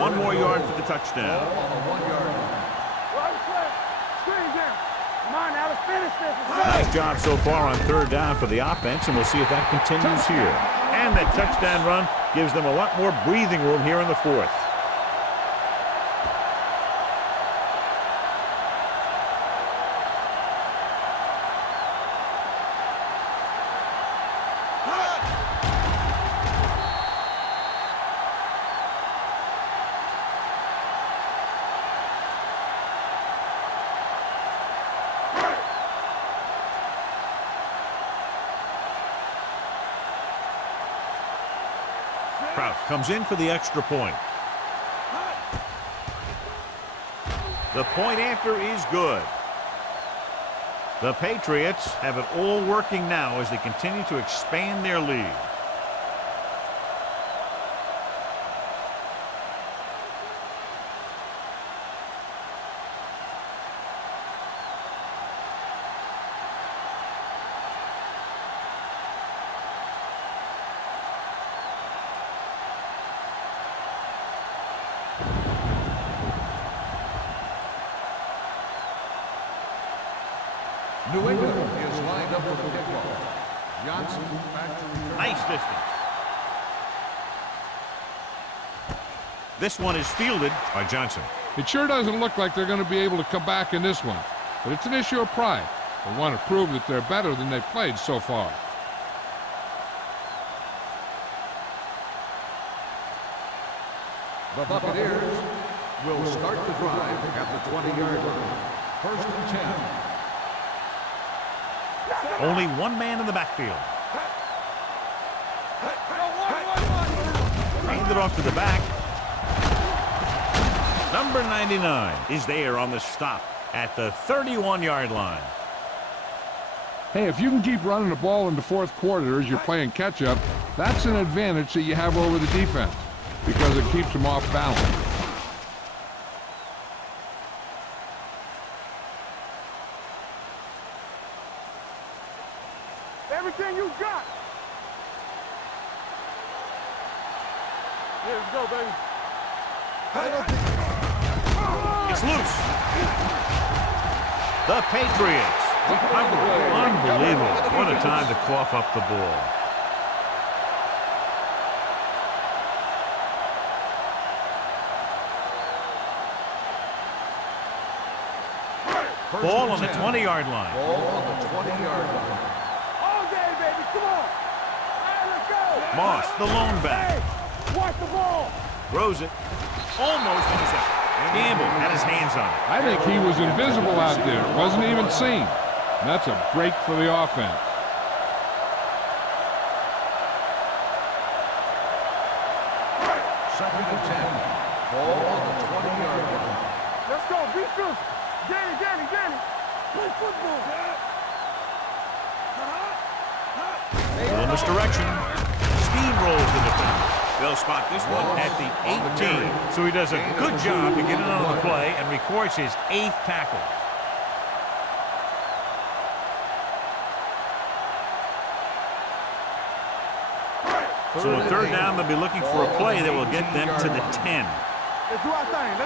One more yard for the touchdown. Nice job so far on 3rd down for the offense, and we'll see if that continues here. And that touchdown run gives them a lot more breathing room here in the 4th. Kraus comes in for the extra point. The point after is good. The Patriots have it all working now as they continue to expand their lead. New England is lined up for the kickoff. Johnson back to return. Nice distance. This one is fielded by Johnson. It sure doesn't look like they're going to be able to come back in this one, but it's an issue of pride. They want to prove that they're better than they've played so far. The Buccaneers will start the drive at the 20-yard line. 1st and 10. Only one man in the backfield. Handed off to the back. Number 99 is there on the stop at the 31-yard line. Hey, if you can keep running the ball in the 4th quarter as you're playing catch-up, that's an advantage that you have over the defense because it keeps them off balance. Everything you got. Here we go, baby. It's loose. The Patriots. Unbelievable. What a time to cough up the ball. Ball on the 20-yard line. Ball on the 20-yard line. All day, baby. Come on. All right, let's go. Moss, the lone back. Hey, watch the ball. Throws it. Almost intercepted. Gamble had his hands on it. I think he was invisible out there. Wasn't even seen. That's a break for the offense. Second and 10. Ball on the 20-yard line. Let's go. Be good. Danny. Play football. Little misdirection. Steamrolls the defender. They'll spot this one at the 18. So he does a good job to get in on the play and records his 8th tackle. So on third down, they'll be looking for a play that will get them to the 10. Let's do our thing.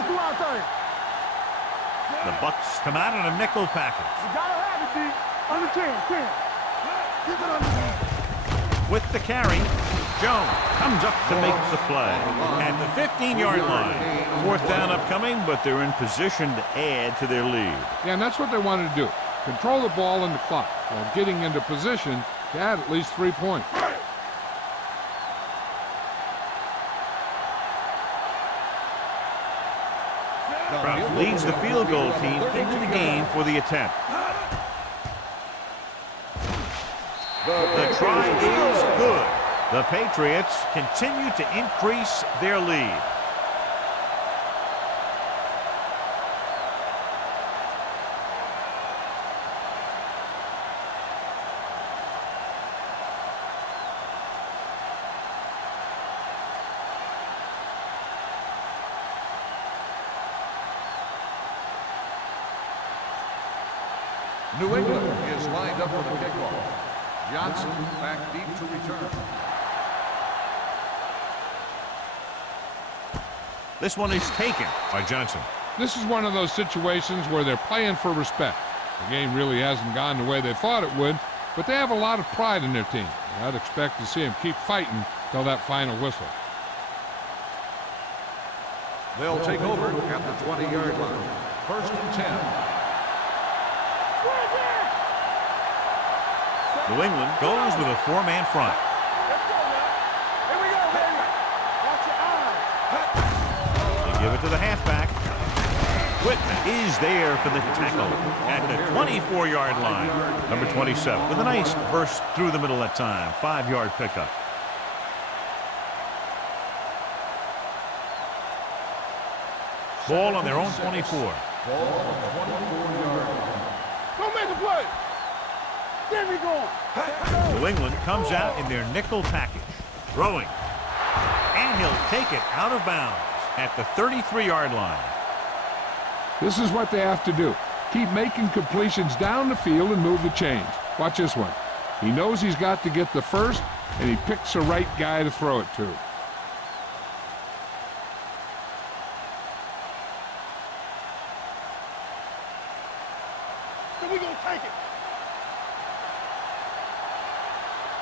The Bucs come out in a nickel package. You gotta have it, D. Under 10. Keep it under 10. With the carry, Jones comes up to make the play at the 15-yard line. Fourth down upcoming, but they're in position to add to their lead. Yeah, and that's what they wanted to do. Control the ball and the clock while getting into position to add at least 3 points. Browns leads the field goal team into the game for the attempt. The try is good. The Patriots continue to increase their lead. New England is lined up for the kickoff. Johnson back deep to return. This one is taken by Johnson. This is one of those situations where they're playing for respect. The game really hasn't gone the way they thought it would, but they have a lot of pride in their team. I'd expect to see them keep fighting till that final whistle. They'll take over at the 20-yard line. First and 10. New England goes with a 4-man front. Let's go now. Here we go, baby. Watch your eyes. They give it to the halfback. Whitman is there for the tackle at the 24-yard line. Number 27 with a nice burst through the middle that time. 5-yard pickup. Ball on their own 24. Ball on the 24-yard line. Don't make a play. Get me going. New England comes out in their nickel package. Throwing. And he'll take it out of bounds at the 33-yard line. This is what they have to do. Keep making completions down the field and move the chains. Watch this one. He knows he's got to get the first, and he picks the right guy to throw it to. So we gonna take it.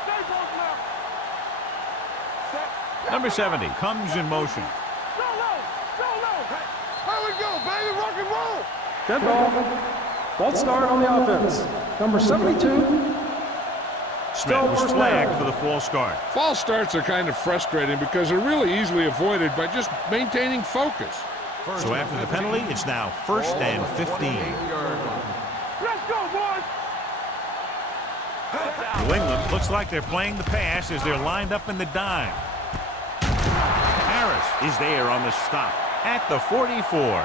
Stay close now. Set. Number 70 comes in motion. Go low. Here we go, baby. Rock and roll. Dead ball. False start on the offense. Number 72. Smith was first flagged down. for the false start. False starts are kind of frustrating because they're really easily avoided by just maintaining focus. So after the penalty, it's now first and 15. Let's go, boys. New England looks like they're playing the pass as they're lined up in the dime. Harris is there on the stop at the 44.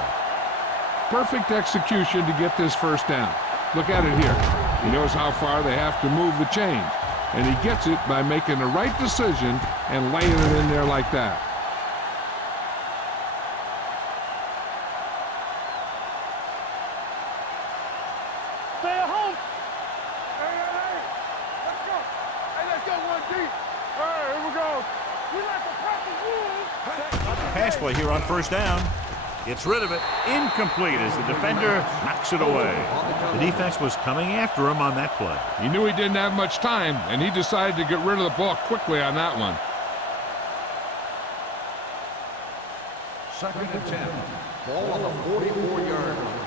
Perfect execution to get this first down. Look at it here. He knows how far they have to move the chains, and he gets it by making the right decision and laying it in there like that. Stay at home. Hey. Let's go. Hey, let's go 1 deep. All right, here we go. We like to practice rules. Pass play here on first down. Gets rid of it. Incomplete as the defender knocks it away. The defense was coming after him on that play. He knew he didn't have much time, and he decided to get rid of the ball quickly on that one. Second and 10. Ball on the 44-yard line.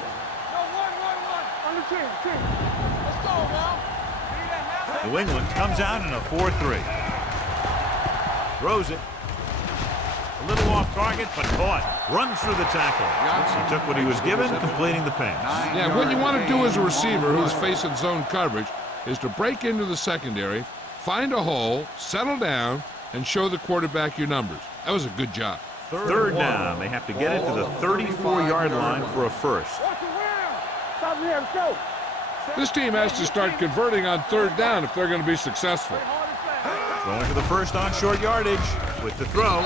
No, 1. Under 10. Let's go now. Need that half. New England comes out in a 4-3. Throws it. A little off target, but caught. Runs through the tackle. He took what he was given, completing the pass. Yeah, what you want to do as a receiver who's facing zone coverage is to break into the secondary, find a hole, settle down, and show the quarterback your numbers. That was a good job. Third down. They have to get it to the 34-yard line for a first. Stop here, let's go. This team has to start converting on third down if they're going to be successful. Going for the first on short yardage with the throw.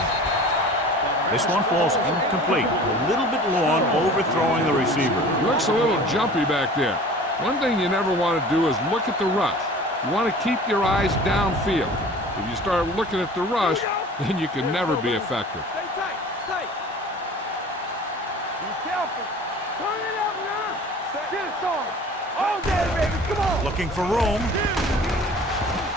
This one falls incomplete. A little bit long, overthrowing the receiver. He looks a little jumpy back there. One thing you never want to do is look at the rush. You want to keep your eyes downfield. If you start looking at the rush, then you can never be effective. Stay tight, tight. Be careful. Turn it up now. Get it started. All day, baby. Come on. Looking for room.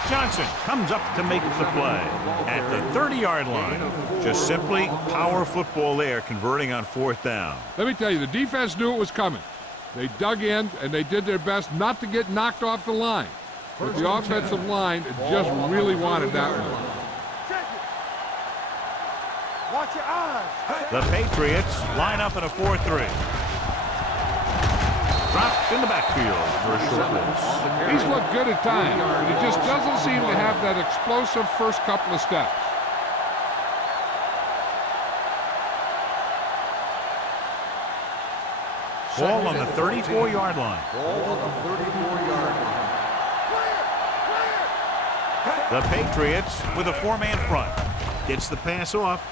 Johnson comes up to make the play at the 30-yard line. Just simply power football there, converting on fourth down. Let me tell you, the defense knew it was coming. They dug in, and they did their best not to get knocked off the line. But the offensive line just really wanted that one. Watch your eyes. The Patriots line up in a 4-3. Dropped in the backfield for a short miss. He's looked good at times, but he just doesn't seem to have that explosive first couple of steps. Ball on the 34-yard line. Ball on the 34-yard line. The Patriots with a four-man front. Gets the pass off.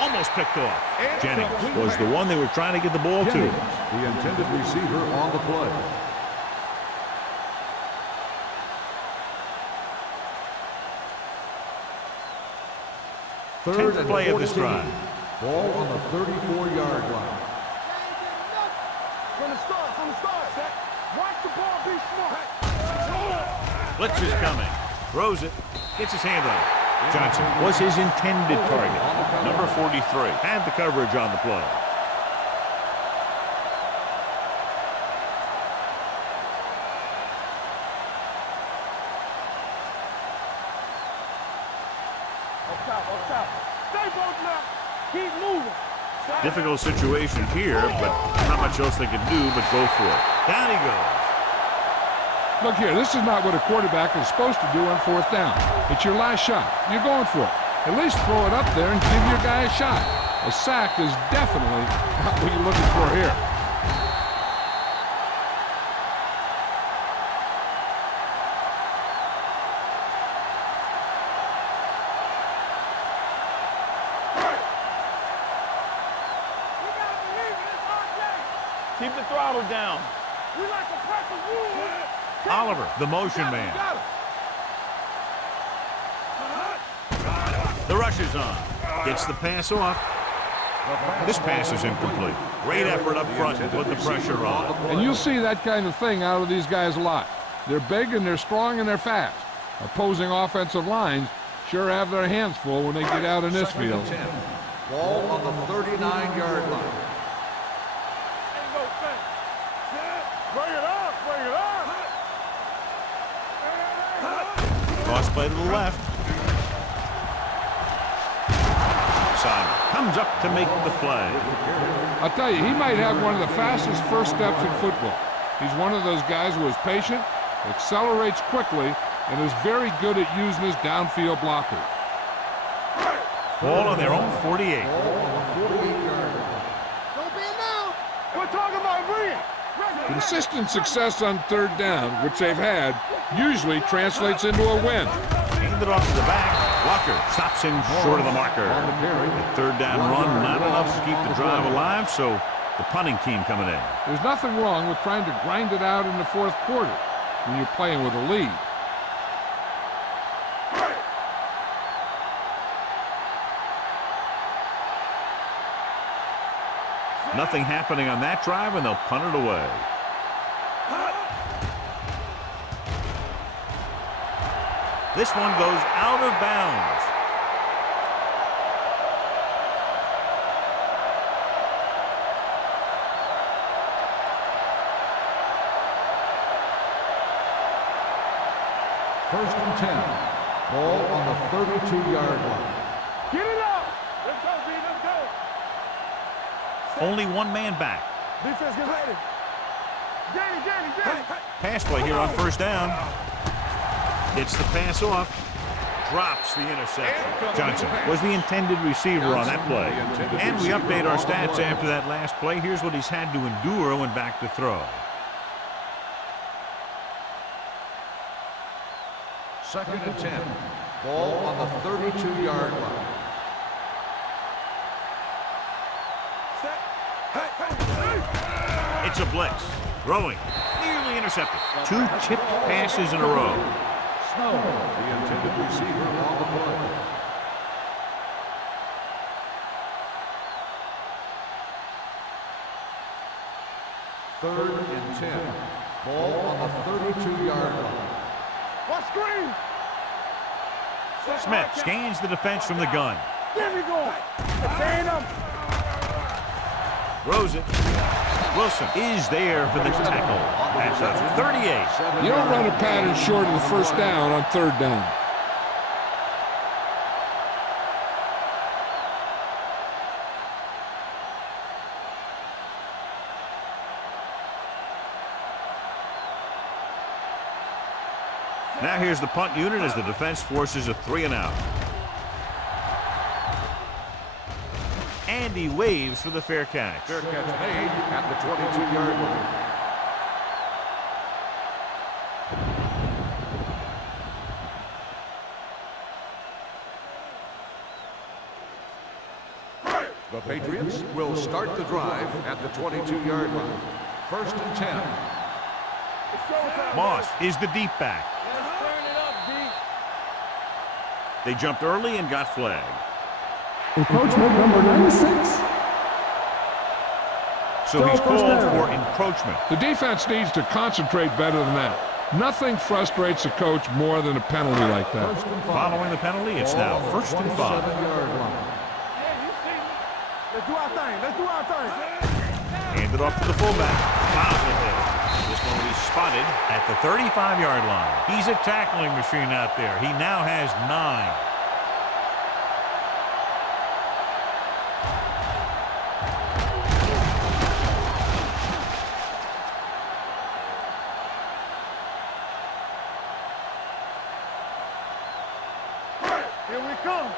Almost picked off. Jennings was the one they were trying to get the ball to. The intended receiver on the play. Third 10th and play of this 14. drive. Ball on the 34-yard line. From the start. Watch the ball, be smart. Blitz is coming. Throws it. Gets his hand on it. Johnson was his intended target. Number 43 had the coverage on the play. Up top. Stay both now. Keep moving. Difficult situation here, but not much else they can do but go for it. Down he goes. Look here, this is not what a quarterback is supposed to do on fourth down. It's your last shot. You're going for it. At least throw it up there and give your guy a shot. A sack is definitely not what you're looking for here. Keep the throttle down. We like to practice rules. Oliver, the motion man. The rush is on. Gets the pass off. This pass is incomplete. Great effort up front to put the pressure on. And you'll see that kind of thing out of these guys a lot. They're big and they're strong and they're fast. Opposing offensive lines sure have their hands full when they get out in this field. Ball on the 39-yard line. Bring it up. Cross play to the left. Simon comes up to make the play. I'll tell you, he might have one of the fastest first steps in football. He's one of those guys who is patient, accelerates quickly, and is very good at using his downfield blocker. Ball on their own 48. Don't be now. We're talking about bring it. Consistent success on third down, which they've had, usually translates into a win. Handed off to the back. Walker stops him short of the marker. The third down run, not enough to keep the drive alive, so the punting team coming in. There's nothing wrong with trying to grind it out in the fourth quarter when you're playing with a lead. Nothing happening on that drive, and they'll punt it away. This one goes out of bounds. First and 10. Ball on the 32-yard line. Get it up. Let's go. Only one man back. Defense, get ready. Danny. Pass play here on first down. Gets the pass off. Drops the interception. Johnson was the intended receiver on that play. And we update our stats after that last play. Here's what he's had to endure when back to throw. 2nd and 10. Ball on the 32-yard line. It's a blitz. Throwing. Nearly intercepted. 2 tipped passes in a row. Snow, the intended receiver on the play. Third and 10. Ball on the 32-yard line. What screen? Smith scans the defense from the gun. There we go. Stand up. Throws it. Wilson is there for the tackle. That's a 38. You don't run a pattern short of the first down on 3rd down. Now here's the punt unit as the defense forces a 3-and-out. And he waves for the fair catch. Fair catch made at the 22-yard line. The Patriots will start the drive at the 22-yard line. 1st and 10. Moss is the deep back. Turn it up, D. They jumped early and got flagged. Encroachment number 96. So he's called for encroachment. The defense needs to concentrate better than that. Nothing frustrates a coach more than a penalty like that. Following the penalty, it's now 1st and 5. Let's do our thing. Hand it off to the fullback. Miles ahead. This one will be spotted at the 35-yard line. He's a tackling machine out there. He now has 9. Here we come.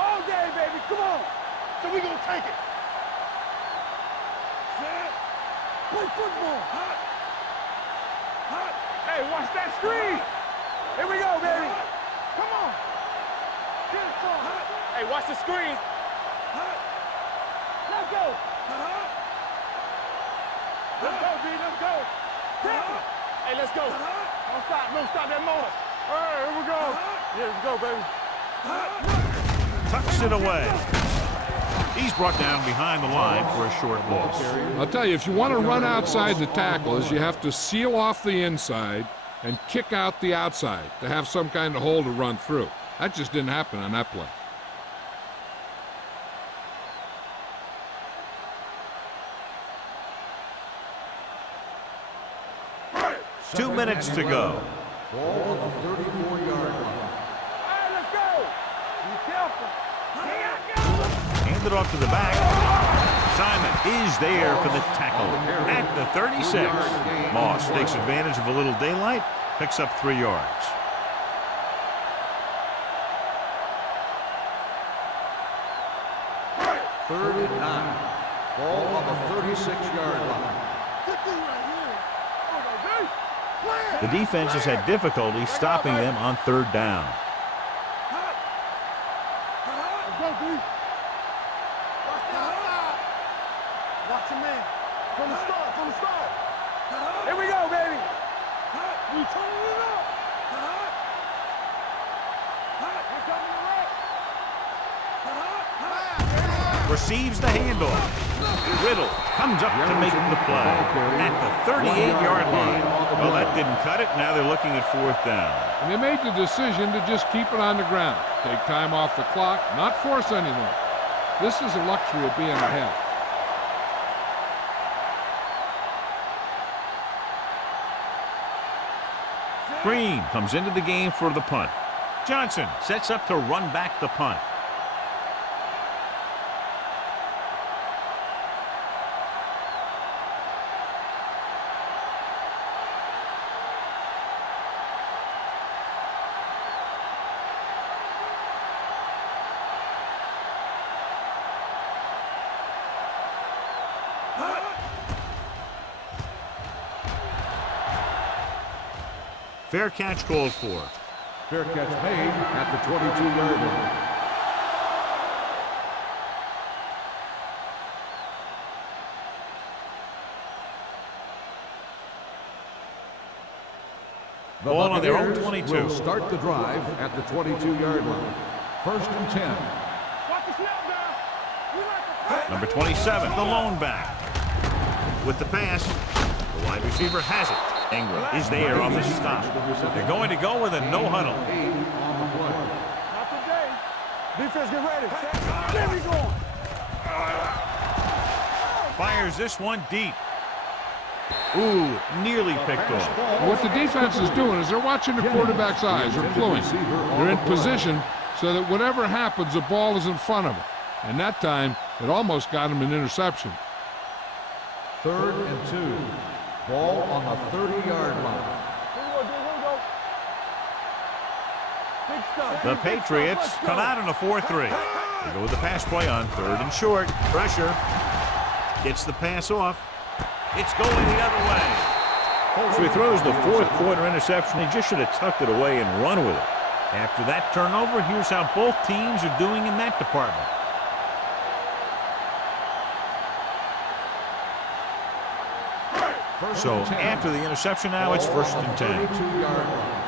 All day, baby. Come on. So we gonna take it. Play football. Hey, watch that screen. Here we go, baby. Come on. Get it, son. Hey, watch the screen. Let's go. Let's go, D. Let's go. Hey, let's go. Don't stop. Don't stop that motor. All right, here we go. Yeah, let's go, baby. Tucks it away. He's brought down behind the line for a short loss. I'll tell you, if you want to run outside the tackles, you have to seal off the inside and kick out the outside to have some kind of hole to run through. That just didn't happen on that play. Two minutes to go. Ball on the 34-yard line. Hey, let's go. Be careful. Hand it off to the back. Simon is there for the tackle at the 36. Moss takes advantage of a little daylight, picks up 3 yards. Third and 9. Ball on the 36-yard line. The defense has had difficulty stopping them on 3rd down. Let's go, D. Watch your man. From the start. Here we go, baby. We turning it up. Here comes the right. Receives the handoff. Riddle comes up to make the play at the 38-yard line. Well, that didn't cut it. Now they're looking at 4th down. And they made the decision to just keep it on the ground. Take time off the clock, not force anything. This is a luxury of being ahead. Green comes into the game for the punt. Johnson sets up to run back the punt. Fair catch called for. Fair catch made at the 22-yard line. The Ball on their own Buccaneers 22. will start the drive at the 22-yard line. 1st and 10. Watch the snap down. We like to press. Number 27, the lone back. With the pass, the wide receiver has it. Ingram is there on the stop. They're going to go with a no huddle. 8 on the play. Not today. Defense, get ready. There we go. Fires this one deep. Ooh, nearly picked off. What the defense is doing is they're watching the quarterback's eyes. They're cluing. They're in position so that whatever happens, the ball is in front of them. And that time, it almost got him an interception. 3rd and 2. Ball on the 30-yard line. Big stuff. The Patriots come out in a 4-3. They go with the pass play on 3rd and short. Pressure. Gets the pass off. It's going the other way. So he throws the 4th quarter interception. He just should have tucked it away and run with it. After that turnover, here's how both teams are doing in that department. So after the interception now, it's 1st and 10. 32-yard line.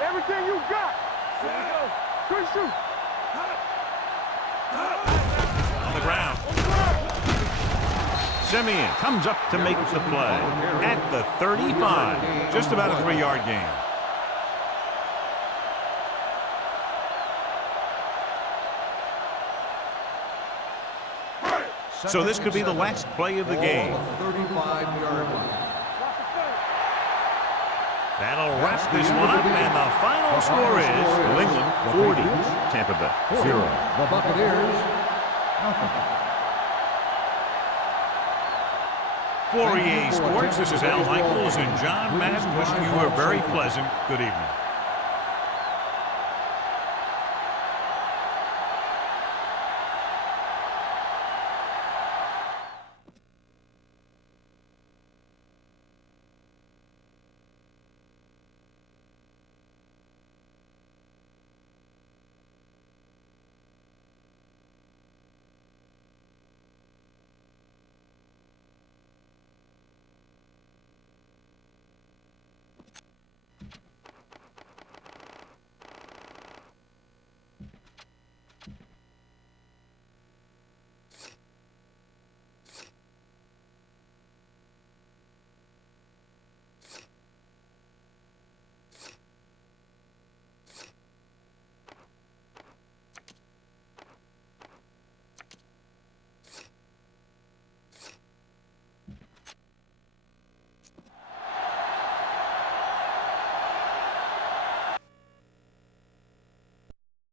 Everything you got. There we go. Good shoot. On the ground. Simeon comes up to make the play at the 35. Just about a 3-yard gain. So this could be the last play of the game. 35-yard line. That'll wrap this one up, and the final score is New England 40, Tampa Bay 0. The Buccaneers, nothing. For EA Sports, this is Al Michaels and John Madden wishing you a very pleasant good evening.